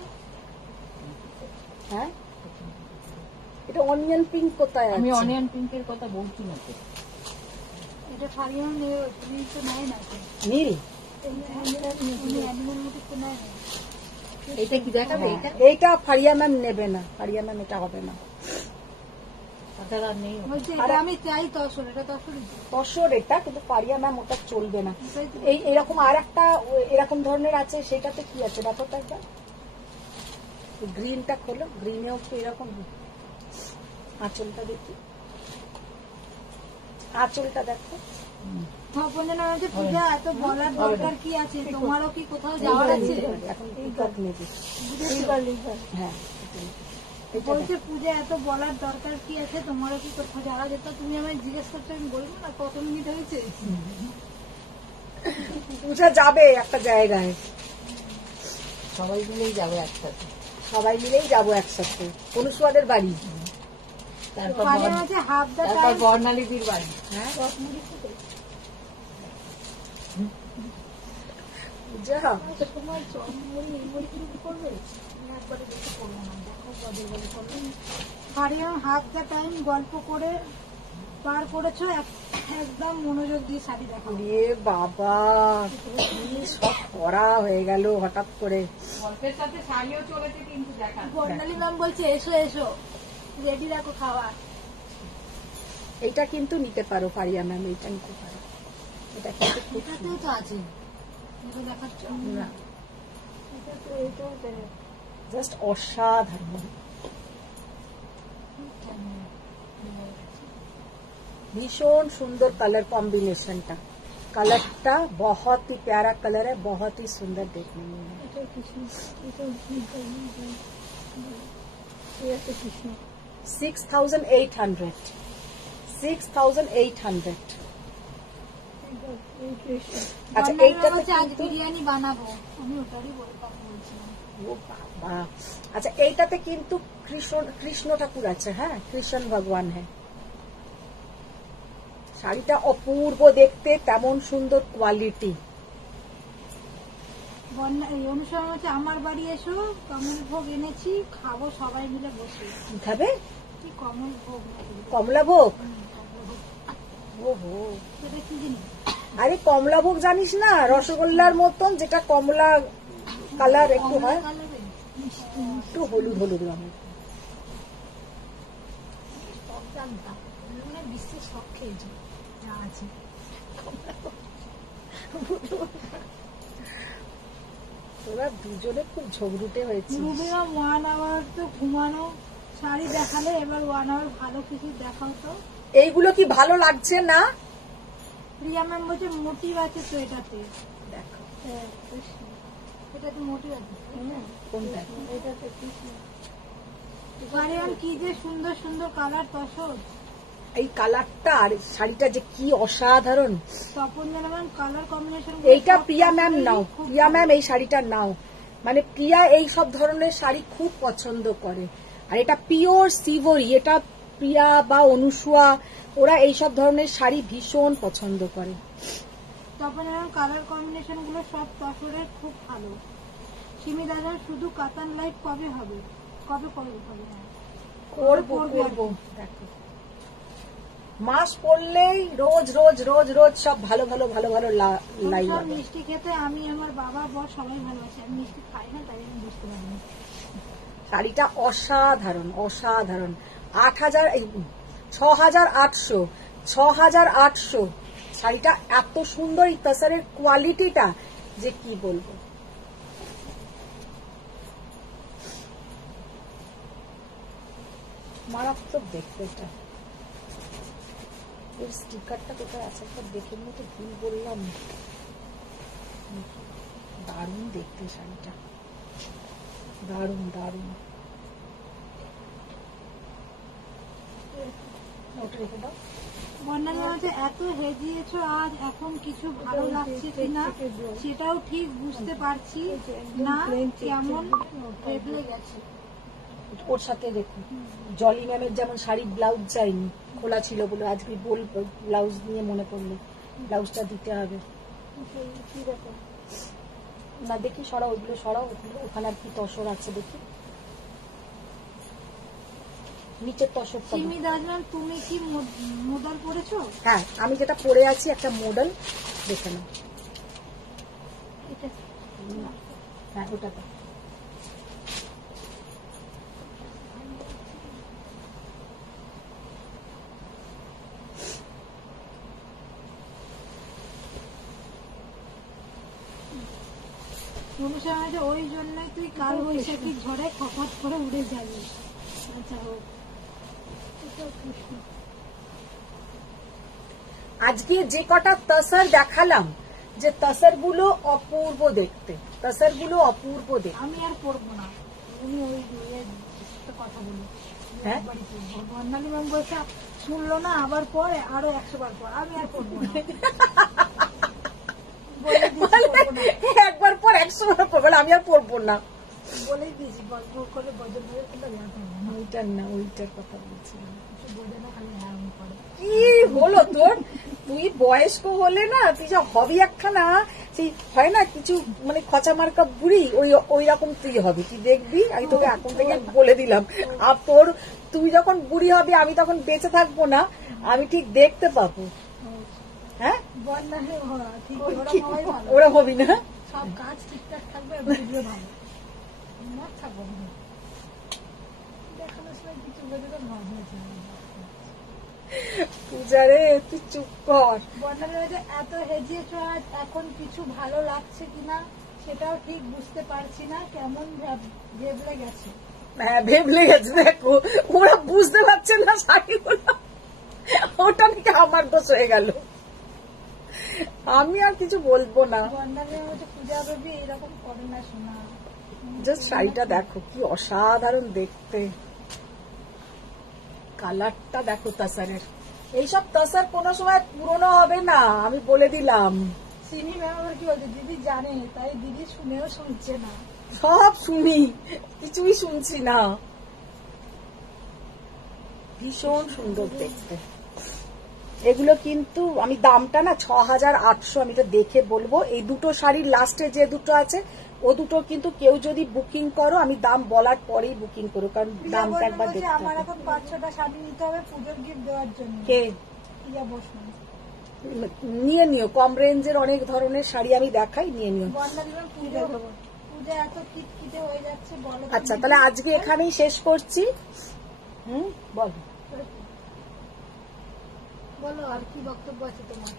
হ্যাঁ এটা অনিয়ন পিঙ্ক কোথায় আমি আছে? অনিয়ন পিঙ্কের কথা বলছি না তো। এটা ফারিয়ান ने प्रिंट तो नहीं ना নীল। एनिमल मोटिव तो नहीं है। এইটা কি দেখাবে? এইটা এইটা ফারিয়া ম্যাম নেবে না, ফারিয়া ম্যাম এটা হবে না। কথাটা আর নেই। বলছে এটা আমি চাই তসর, এটা তসর তসর এটা, কিন্তু ফারিয়া ম্যাম ওটা চলবে না। এই এরকম আর একটা এরকম ধরনের আছে, সেটাতে কি আছে দেখো তো একবার। গ্রিনটা খোলো, গ্রিনেও কি এরকম আঁচলটা দেখি, আঁচলটা দেখো। আপনারা হচ্ছে পূজা এত বলার দরকার কি আছে? তোমারও কি কোথাও যাওয়ার আছে? এখন পিকক নেবে। হ্যাঁ এটা বলছে পূজা এত বলার দরকার কি আছে? তোমারও কি কোথাও যাওয়া যেত? তুমি আমায় জিজ্ঞেস করছো, আমি বলবো না কত মিনিট হয়েছে? পূজা যাবে একটা জায়গায়, সবাই মিলেই যাবে একসাথে। সবাই মিলেই যাবো একসাথে, অনুসুয়াদের বাড়ি। তারপর মানে হচ্ছে হাফ দ্য তারপর টাইম বর্ণালীদির বাড়ি। হ্যাঁ পূজা তোমার জন্মদিন এগুলো কি করবে? একবারে দেখে করবো না, দেখো বদল বদল করবে। ফারিয়ান হাফ দ্য টাইম গল্প করে পার করেছো, একদম মনোযোগ দিয়ে শাড়ি দেখো। এ বাবা কি সব করা হয়ে গেল হঠাৎ করে। গল্পের সাথে শাড়িও চলেছে কিন্তু দেখা। বর্ণালী ম্যাম বলছে এসো এসো, রেডি রাখো খাবার। এইটা কিন্তু নিতে পারো ফারিয়া ম্যাম, এইটা নিতে পারো। এটা কিন্তু খুব এটাতেও তো আছে, এটা দেখাচ্ছ না, এটা তো এটাও তো জাস্ট অসাধারণ, भीषण सुंदर कलर कॉम्बिनेशन टा, कलर टा बहुत ही प्यारा कलर है, बहुत ही सुंदर देखने में है। এটা কৃষ্ণ, এটা এটা কৃষ্ণ। 6,800 6,800। আচ্ছা এইটাতে হচ্ছে আজ কিন্তু বিরিয়ানি বানাবো, আমি ওটারই কথা বলছিলাম। ও বাবা, আচ্ছা এইটাতে কিন্তু কৃষ্ণ ঠাকুর আছে, হ্যাঁ কৃষ্ণ ভগবান হ্যাঁ। শাড়িটা অপূর্ব দেখতে, তেমন সুন্দর কোয়ালিটি। এই অনুষ্ঠান হচ্ছে আমার বাড়ি এসো, কমল ভোগ এনেছি, খাবো সবাই মিলে বসে। কি খাবে? কি কমল ভোগ নাকি? কমলা ভোগ। কমলা ভোগ। ওহো, সেটা কি জিনিস? আরে কমলা ভোগ জানিস না, রসগোল্লার মতন, যেটা কমলা কালার একটু হয়, কালারে মিষ্টি একটু হলুদ হলুদ রঙের। সব জানতাম, মানে বিশ্বের সব খেয়েছি যা আছে। তোরা দুজনে খুব ঝগড়ুটে হয়েছিস। রুবিয়া 1 আওয়ার তো ঘুমানো, শাড়ি দেখালে, এবার 1 আওয়ার ভালো কিছু দেখাও তো। এইগুলো কি ভালো লাগছে না? প্রিয়া ম্যাম বলছে মোটিভ আছে তো এটাতে। দেখো হ্যাঁ, কৃষ্ণ। এটাতে মোটিভ আছে। কোনটা? এটাতে কৃষ্ণ। গাড়িয়ান কি যে সুন্দর সুন্দর কালার তসর। এই কালারটা আর শাড়িটা যে কি অসাধারণ। তপন ম্যাম কালার কম্বিনেশন এইটা প্রিয়া ম্যাম নাও, প্রিয়া ম্যাম এই শাড়িটা নাও, মানে প্রিয়া এই সব ধরনের শাড়ি খুব পছন্দ করে। আর এটা পিওর সিভরি, এটা প্রিয়া বা অনুসুয়া ওরা এইসব ধরনের শাড়ি ভীষণ পছন্দ করে। তারপরে কালার কম্বিনেশন গুলো সব তসরের খুব ভালো। সিমি দাদার শুধু কাতান লাইট কবে হবে? কবে হবে? করবো করবো, দেখো মাস পড়লেই রোজ রোজ রোজ রোজ সব ভালো ভালো ভালো ভালো লাইভ সব হবে। মিষ্টি খেতে আমি, আমার বাবা, বর সবাই ভালোবাসে। আমি মিষ্টি খাই না, তাই আমি বুঝতে পারিনি। শাড়িটা অসাধারণ অসাধারণ। 6,800 6,800 শাড়িটা এত সুন্দর, এই তসরের কোয়ালিটিটা যে কি বলবো। মারাত্মক দেখতে এটা। এর স্টিকারটা কোথায় আছে একটা দেখে নিয়ে তো ভুল বললাম। দারুণ দেখতে শাড়িটা, দারুণ দারুণ। ওটা রেখে দাও। বর্ণালী মাঝে এত হেজিয়েছ আজ, এখন কিছু ভালো লাগছে কিনা সেটাও ঠিক বুঝতে পারছি না, কেমন বদলে গেছে। ওর সাথে দেখুন জলি ম্যামের যেমন শাড়ি ব্লাউজ চাইনি, খোলা ছিল বলে আজকে বলবো ব্লাউজ নিয়ে মনে পড়লো ব্লাউজটা দিতে হবে। না দেখি সরাও, ওইগুলো সরাও, ওখানে আর কি তসর আছে দেখি, নিচের তসরটা। সিমি দাদমান তুমি কি মডেল পরেছো? হ্যাঁ আমি যেটা পরে আছি একটা মডেল, দেখে নাও। এটা হ্যাঁ ওটাতে অনুসারে ওই জন্যই তুই কাল বৈশাখী ঝড়ে খপাত করে উড়ে যাবি। আচ্ছা হোক। আজকে যে কটা তসর দেখালাম, যে তসর গুলো অপূর্ব দেখতে, তসর গুলো অপূর্ব দেখতে। আমি আর পড়বো না, উনি ওই কথা বলি। হ্যাঁ বর্ণালী ম্যাম বলছে শুনলো না, আবার পরে আরো 100 বার পর। আমি আর পড়বো না, একবার পর 100 বার পড়বে, আমি আর পড়বো না বলেই দিয়েছি। গল্প করে বজন ধরে ওইটার না, ওইটার কথা বলছিলাম। বোঝে না, খালি হ্যাঁ করে। কি হলো তোর, তুই বয়স্ক হলে না তুই যা হবি একখানা, সেই হয় না কিছু মানে খচা মার্কা বুড়ি, ওই রকম তুই হবি, তুই দেখবি। আমি তোকে এখন থেকে বলে দিলাম, আর তোর তুই যখন বুড়ি হবি আমি তখন বেঁচে থাকবো না, আমি ঠিক দেখতে পাবো। হ্যাঁ বর্ণালী ঠিক, ওরা সবাই ভালো, ওরা হবি না, সব কাজ ঠিকঠাক থাকবে, ভিডিও ভালো মার থাকবো না। দেখানোর সময় কিছু বোঝে তো ভালো হয়েছে। পূজারে তুই চুপ কর। বর্ণালী এত হেজিয়েছ আজ, এখন কিছু ভালো লাগছে কিনা সেটাও ঠিক বুঝতে পারছি না, কেমন ভেবলে গেছে। হ্যাঁ ভেবলে গেছে, দেখো ওরা বুঝতে পারছে না শাড়িগুলো, ওটা নাকি আমার দোষ হয়ে গেল। আমি আর কিছু বলবো না। বর্ণালী পূজা বেবি এরকম করে না শোনা। জাস্ট শাড়িটা দেখো কি অসাধারণ দেখতে, কালারটা দেখো তসরের। এইসব তসর কোনো সময় পুরনো হবে না, আমি বলে দিলাম। সিমি ম্যাম আবার কি বলছে, দিদি জানে, তাই দিদি শুনেও শুনছে না। সব শুনি, কিছুই শুনছি না। ভীষণ সুন্দর দেখতে এগুলো, কিন্তু আমি দামটা না 6,800 আমি তো দেখে বলবো। এই দুটো শাড়ির লাস্টে যে দুটো আছে ও দুটো কিন্তু কেউ যদি বুকিং করো, আমি দাম বলার পরেই বুকিং করো, কারণ দামটা একবার দেখতে আমার হবে। এখন 5-6টা শাড়ি নিতে হবে পুজোর গিফট দেওয়ার জন্য। কে ইয়া বসুন, নিয়ে নিও, কম রেঞ্জের অনেক ধরনের শাড়ি আমি দেখাই, নিয়ে নিও। বর্ণালী পূজা এত কিটকিটে হয়ে যাচ্ছে বলো। আচ্ছা তাহলে আজকে এখানেই শেষ করছি। বল বলো আর কি বক্তব্য আছে তোমার?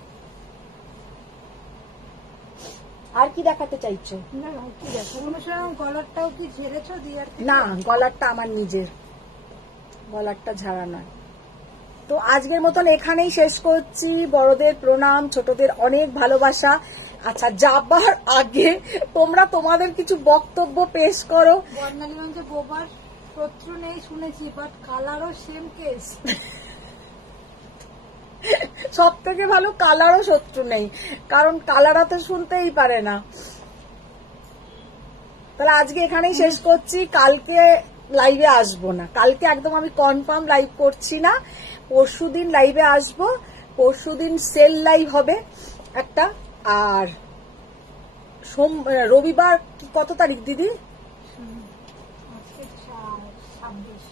আর কি দেখাতে চাইছো? না কি দেখো, কোনো সময় গলারটাও কি ঝেড়েছো দিয়ার? না গলারটা আমার নিজের, গলারটা ঝাড়া নয়। তো আজকের মতন এখানেই শেষ করছি। বড়দের প্রণাম, ছোটদের অনেক ভালোবাসা। আচ্ছা যাবার আগে তোমরা তোমাদের কিছু বক্তব্য পেশ করো। বর্ণালীগঞ্জে বোবার শত্রু নেই শুনেছি, বাট কালারও সেম কেস। সব থেকে ভালো কালারও শত্রু নেই, কারণ কালাররা তো শুনতেই পারে না। তাহলে আজকে এখানেই শেষ করছি, কালকে লাইভে আসবো না, কালকে একদম আমি কনফার্ম লাইভ করছি না। পরশুদিন লাইভে আসবো, পরশুদিন সেল লাইভ হবে একটা, আর রবিবার কত তারিখ দিদি? আজকে 26।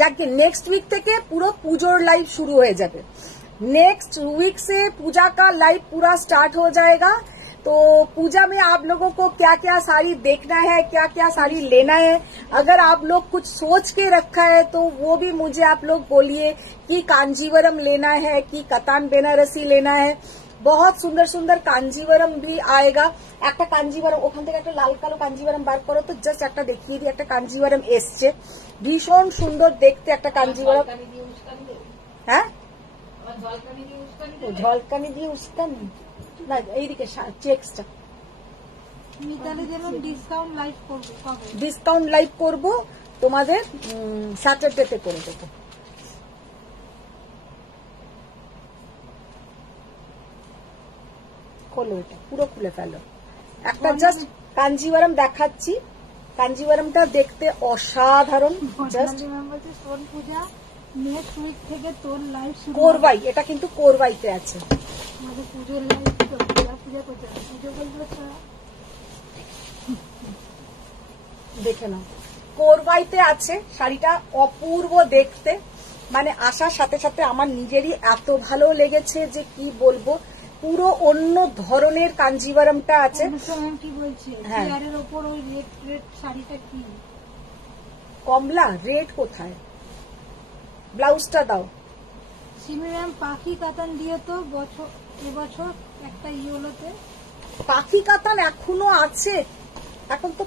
যাকে नेक्स्ट वीक থেকে পুরো পুজোর লাইভ शुरू हो जाए। नेक्स्ट वीक से पूजा का लाइव पूरा स्टार्ट हो जाएगा। तो पूजा में आप लोगों को क्या क्या साड़ी देखना है, क्या क्या साड़ी लेना है, अगर आप लोग कुछ सोच के रखा है तो वो भी मुझे आप लोग बोलिए कि कांजीवरम लेना है कि कतान बेनारसी लेना है। बहुत सुंदर सुंदर कांजीवरम भी आएगा। একটা কাঞ্জিভারম ওখান থেকে একটা লাল কালো কাঞ্জিভারম বার করো তো, জাস্ট একটা দেখিয়ে দিই। একটা কাঞ্জিভারম এসছে, ভীষণ সুন্দর দেখতে একটা কাঞ্জিভারম। হ্যাঁ, ঝলকানি দিয়ে উস্কানি না, এইদিকে চেক্সটা। মিতালি যেমন ডিসকাউন্ট লাইভ করবো, কবে ডিসকাউন্ট লাইভ করব তোমাদের স্যাটারডেতে করে দেবো। খোলো, এটা পুরো খুলে ফেলো। একটা জাস্ট কাঞ্জিভারম দেখাচ্ছি, কাঞ্জিভারমটা দেখতে অসাধারণ। জাস্ট সোন পূজা নেক্সট উইক থেকে তোর লাইভ শুরু। কোরবাই, এটা কিন্তু কোরবাইতে আছে। আমাদের পুজোর লাইভ তো পূজা করতে হবে, পুজো করবো ছাড়া। দেখে নাও, কোরবাইতে আছে। শাড়িটা অপূর্ব দেখতে, মানে আসার সাথে সাথে আমার নিজেরই এত ভালো লেগেছে যে কি বলবো। পুরো অন্য ধরনের কাঞ্জিভারমটা আছে। কি বলছে হ্যাঁ, চেয়ারের ওপর ওই রেড রেড শাড়িটা কি কমলা রেড কোথায়? ব্লাউজটা দাও। সিমি ম্যাম পাখি কাতান দিয়ে তো এবছর একটা ইয়েলোতে। পাখি কাতান এখনো আছে, এখন তো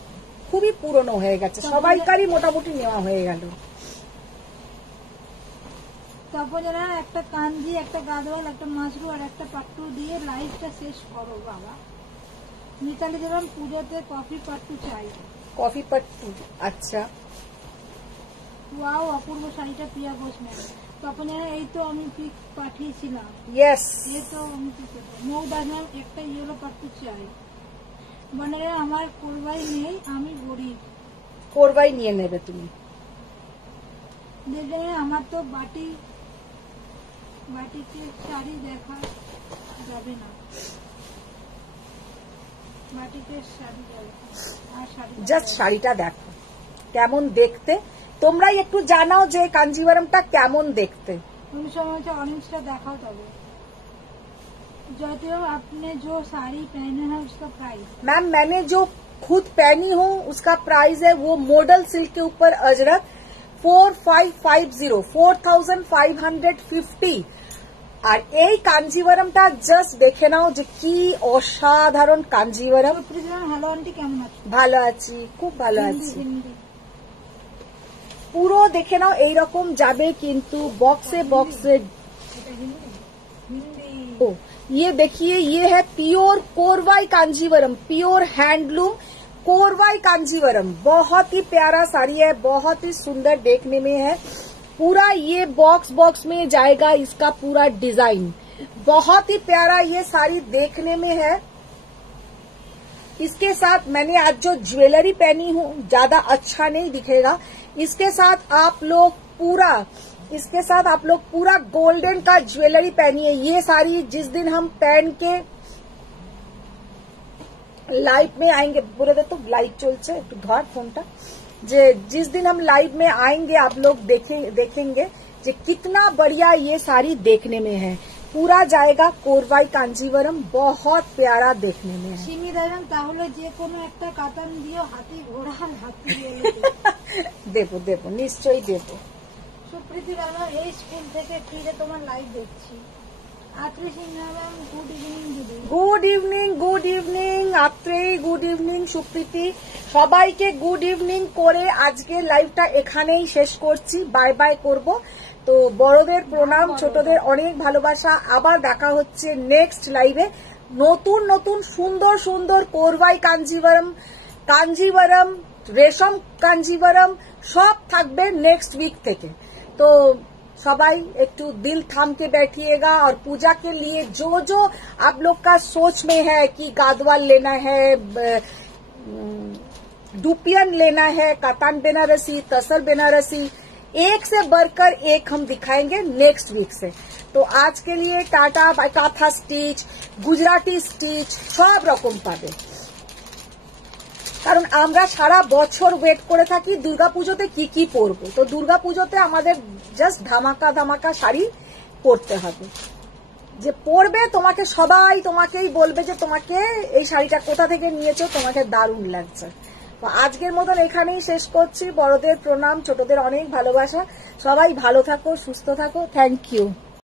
খুবই পুরনো হয়ে গেছে, সবাইকারই মোটামুটি নেওয়া হয়ে গেল। তারপর যারা একটা কাঞ্জি, একটা গাদোয়াল, একটা মাশরু আর একটা পাট্টু দিয়ে লাইফটা শেষ করো বাবা। মিতালি যেমন পুজোতে কফি পাট্টু চাই। কফি পাট্টু, আচ্ছা। ওয়াও, অপূর্ব শাড়িটা প্রিয়া ঘোষ ম্যাম। তখন এই তো আমি পিক পাঠিয়েছিলাম। ইয়েস, এই তো আমি কি করবো। মৌদাস ম্যাম একটা ইয়েলো পাট্টু চাই। মানে আমার কোরবাই নেই, আমি গরিব। কোরবাই নিয়ে নেবে তুমি। দেখবে আমার তো বাটিতে শাড়ি দেখা যাবে না, বাটিতে শাড়ি যাবে আর শাড়ি জাস্ট শাড়িটা দেখো কেমন দেখতে, তোমরাই একটু জানাও যে কাঞ্জিভারমটা কেমন দেখতে। उन समय से ऑरेंजটা দেখাও তবে। ज्योति आपने जो साड़ी पहने हैं उसका प्राइस? मैम मैंने जो खुद पहनी हूँ उसका प्राइस है वो मॉडल सिल्क के ऊपर अजरक 4550 4550। আর এই কাঞ্জিভারমটা জাস্ট দেখে নাও যে কি অসাধারণ কাঞ্জিভারম। হ্যালো আন্টি, কেমন আছো? ভালো আছি, খুব ভালো আছি। হিন্দি পুরো দেখে নাও, এইরকম যাবে কিন্তু বক্সে বক্সে। ओ, ये देखिए, ये है pure Korvai Kanjeevaram, pure handloom Korvai Kanjeevaram. बहुत ही प्यारा साड़ी है, बहुत ही सुंदर देखने में है। पूरा ये बॉक्स में जाएगा इसका पूरा डिजाइन। बहुत ही प्यारा ये साड़ी देखने में है। इसके साथ मैंने आज जो ज्वेलरी पहनी हूँ ज्यादा अच्छा नहीं दिखेगा। इसके साथ आप लोग पूरा गोल्डन का ज्वेलरी पहनिए। ये साड़ी जिस दिन हम पहन के लाइव में आएंगे, पूरे तो लाइव चलছে একটু ধর ফোনটা, যে जिस दिन हम लाइव में आएंगे आप लोग देखेंगे যে कितना बढ़िया ये साड़ी देखने में है। पूरा जाएगा कोरवाई कांजीवरम, बहुत प्यारा देखने में है। সিমি দাঁড়ান, তাহলে যে কোনো একটা কাতান দিও, হাতি ঘোড়া হাতি দেবো দেবো, নিশ্চয়ই দেবো। সুপ্রীতি রানা, এই স্কুল থেকে ফিরে তোমার লাইভ দেখছি। Atri Sinha ma'am, good evening দিদি। Good evening, good evening Atreyi, good evening Supriti, সবাইকে গুড ইভিনিং করে আজকে লাইভটা এখানেই শেষ করছি। বাই বাই করব। তো বড়দের প্রণাম, ছোটদের অনেক ভালোবাসা। আবার দেখা হচ্ছে নেক্সট লাইভে। নতুন নতুন সুন্দর সুন্দর কোরবাই কাঞ্জিভারম, রেশম কাঞ্জিভারম সব থাকবে नेक्स्ट वीक থেকে। तो सबाई एक तो दिल थाम के बैठिएगा और पूजा के लिए जो जो आप लोग का सोच में है कि गादवाल लेना है, डुपियन लेना है, कातान बेनारसी, तसर बेनारसी, एक से बढ़कर एक हम दिखाएंगे नेक्स्ट वीक से। तो आज के लिए tata bye. Kantha stitch, Gujarati stitch सब রকম পাবে, কারণ আমরা সারা বছর ওয়েট করে থাকি দুর্গাপুজোতে কি কি পরবো। তো দুর্গাপুজোতে আমাদের জাস্ট ধামাকা ধামাকা শাড়ি পরতে হবে। যে পরবে তোমাকে সবাই তোমাকেই বলবে যে তোমাকে এই শাড়িটা কোথা থেকে নিয়েছো, তোমাকে দারুণ লাগছে। তো আজকের মতন এখানেই শেষ করছি। বড়দের প্রণাম, ছোটদের অনেক ভালোবাসা। সবাই ভালো থাকো, সুস্থ থাকো। Thank you.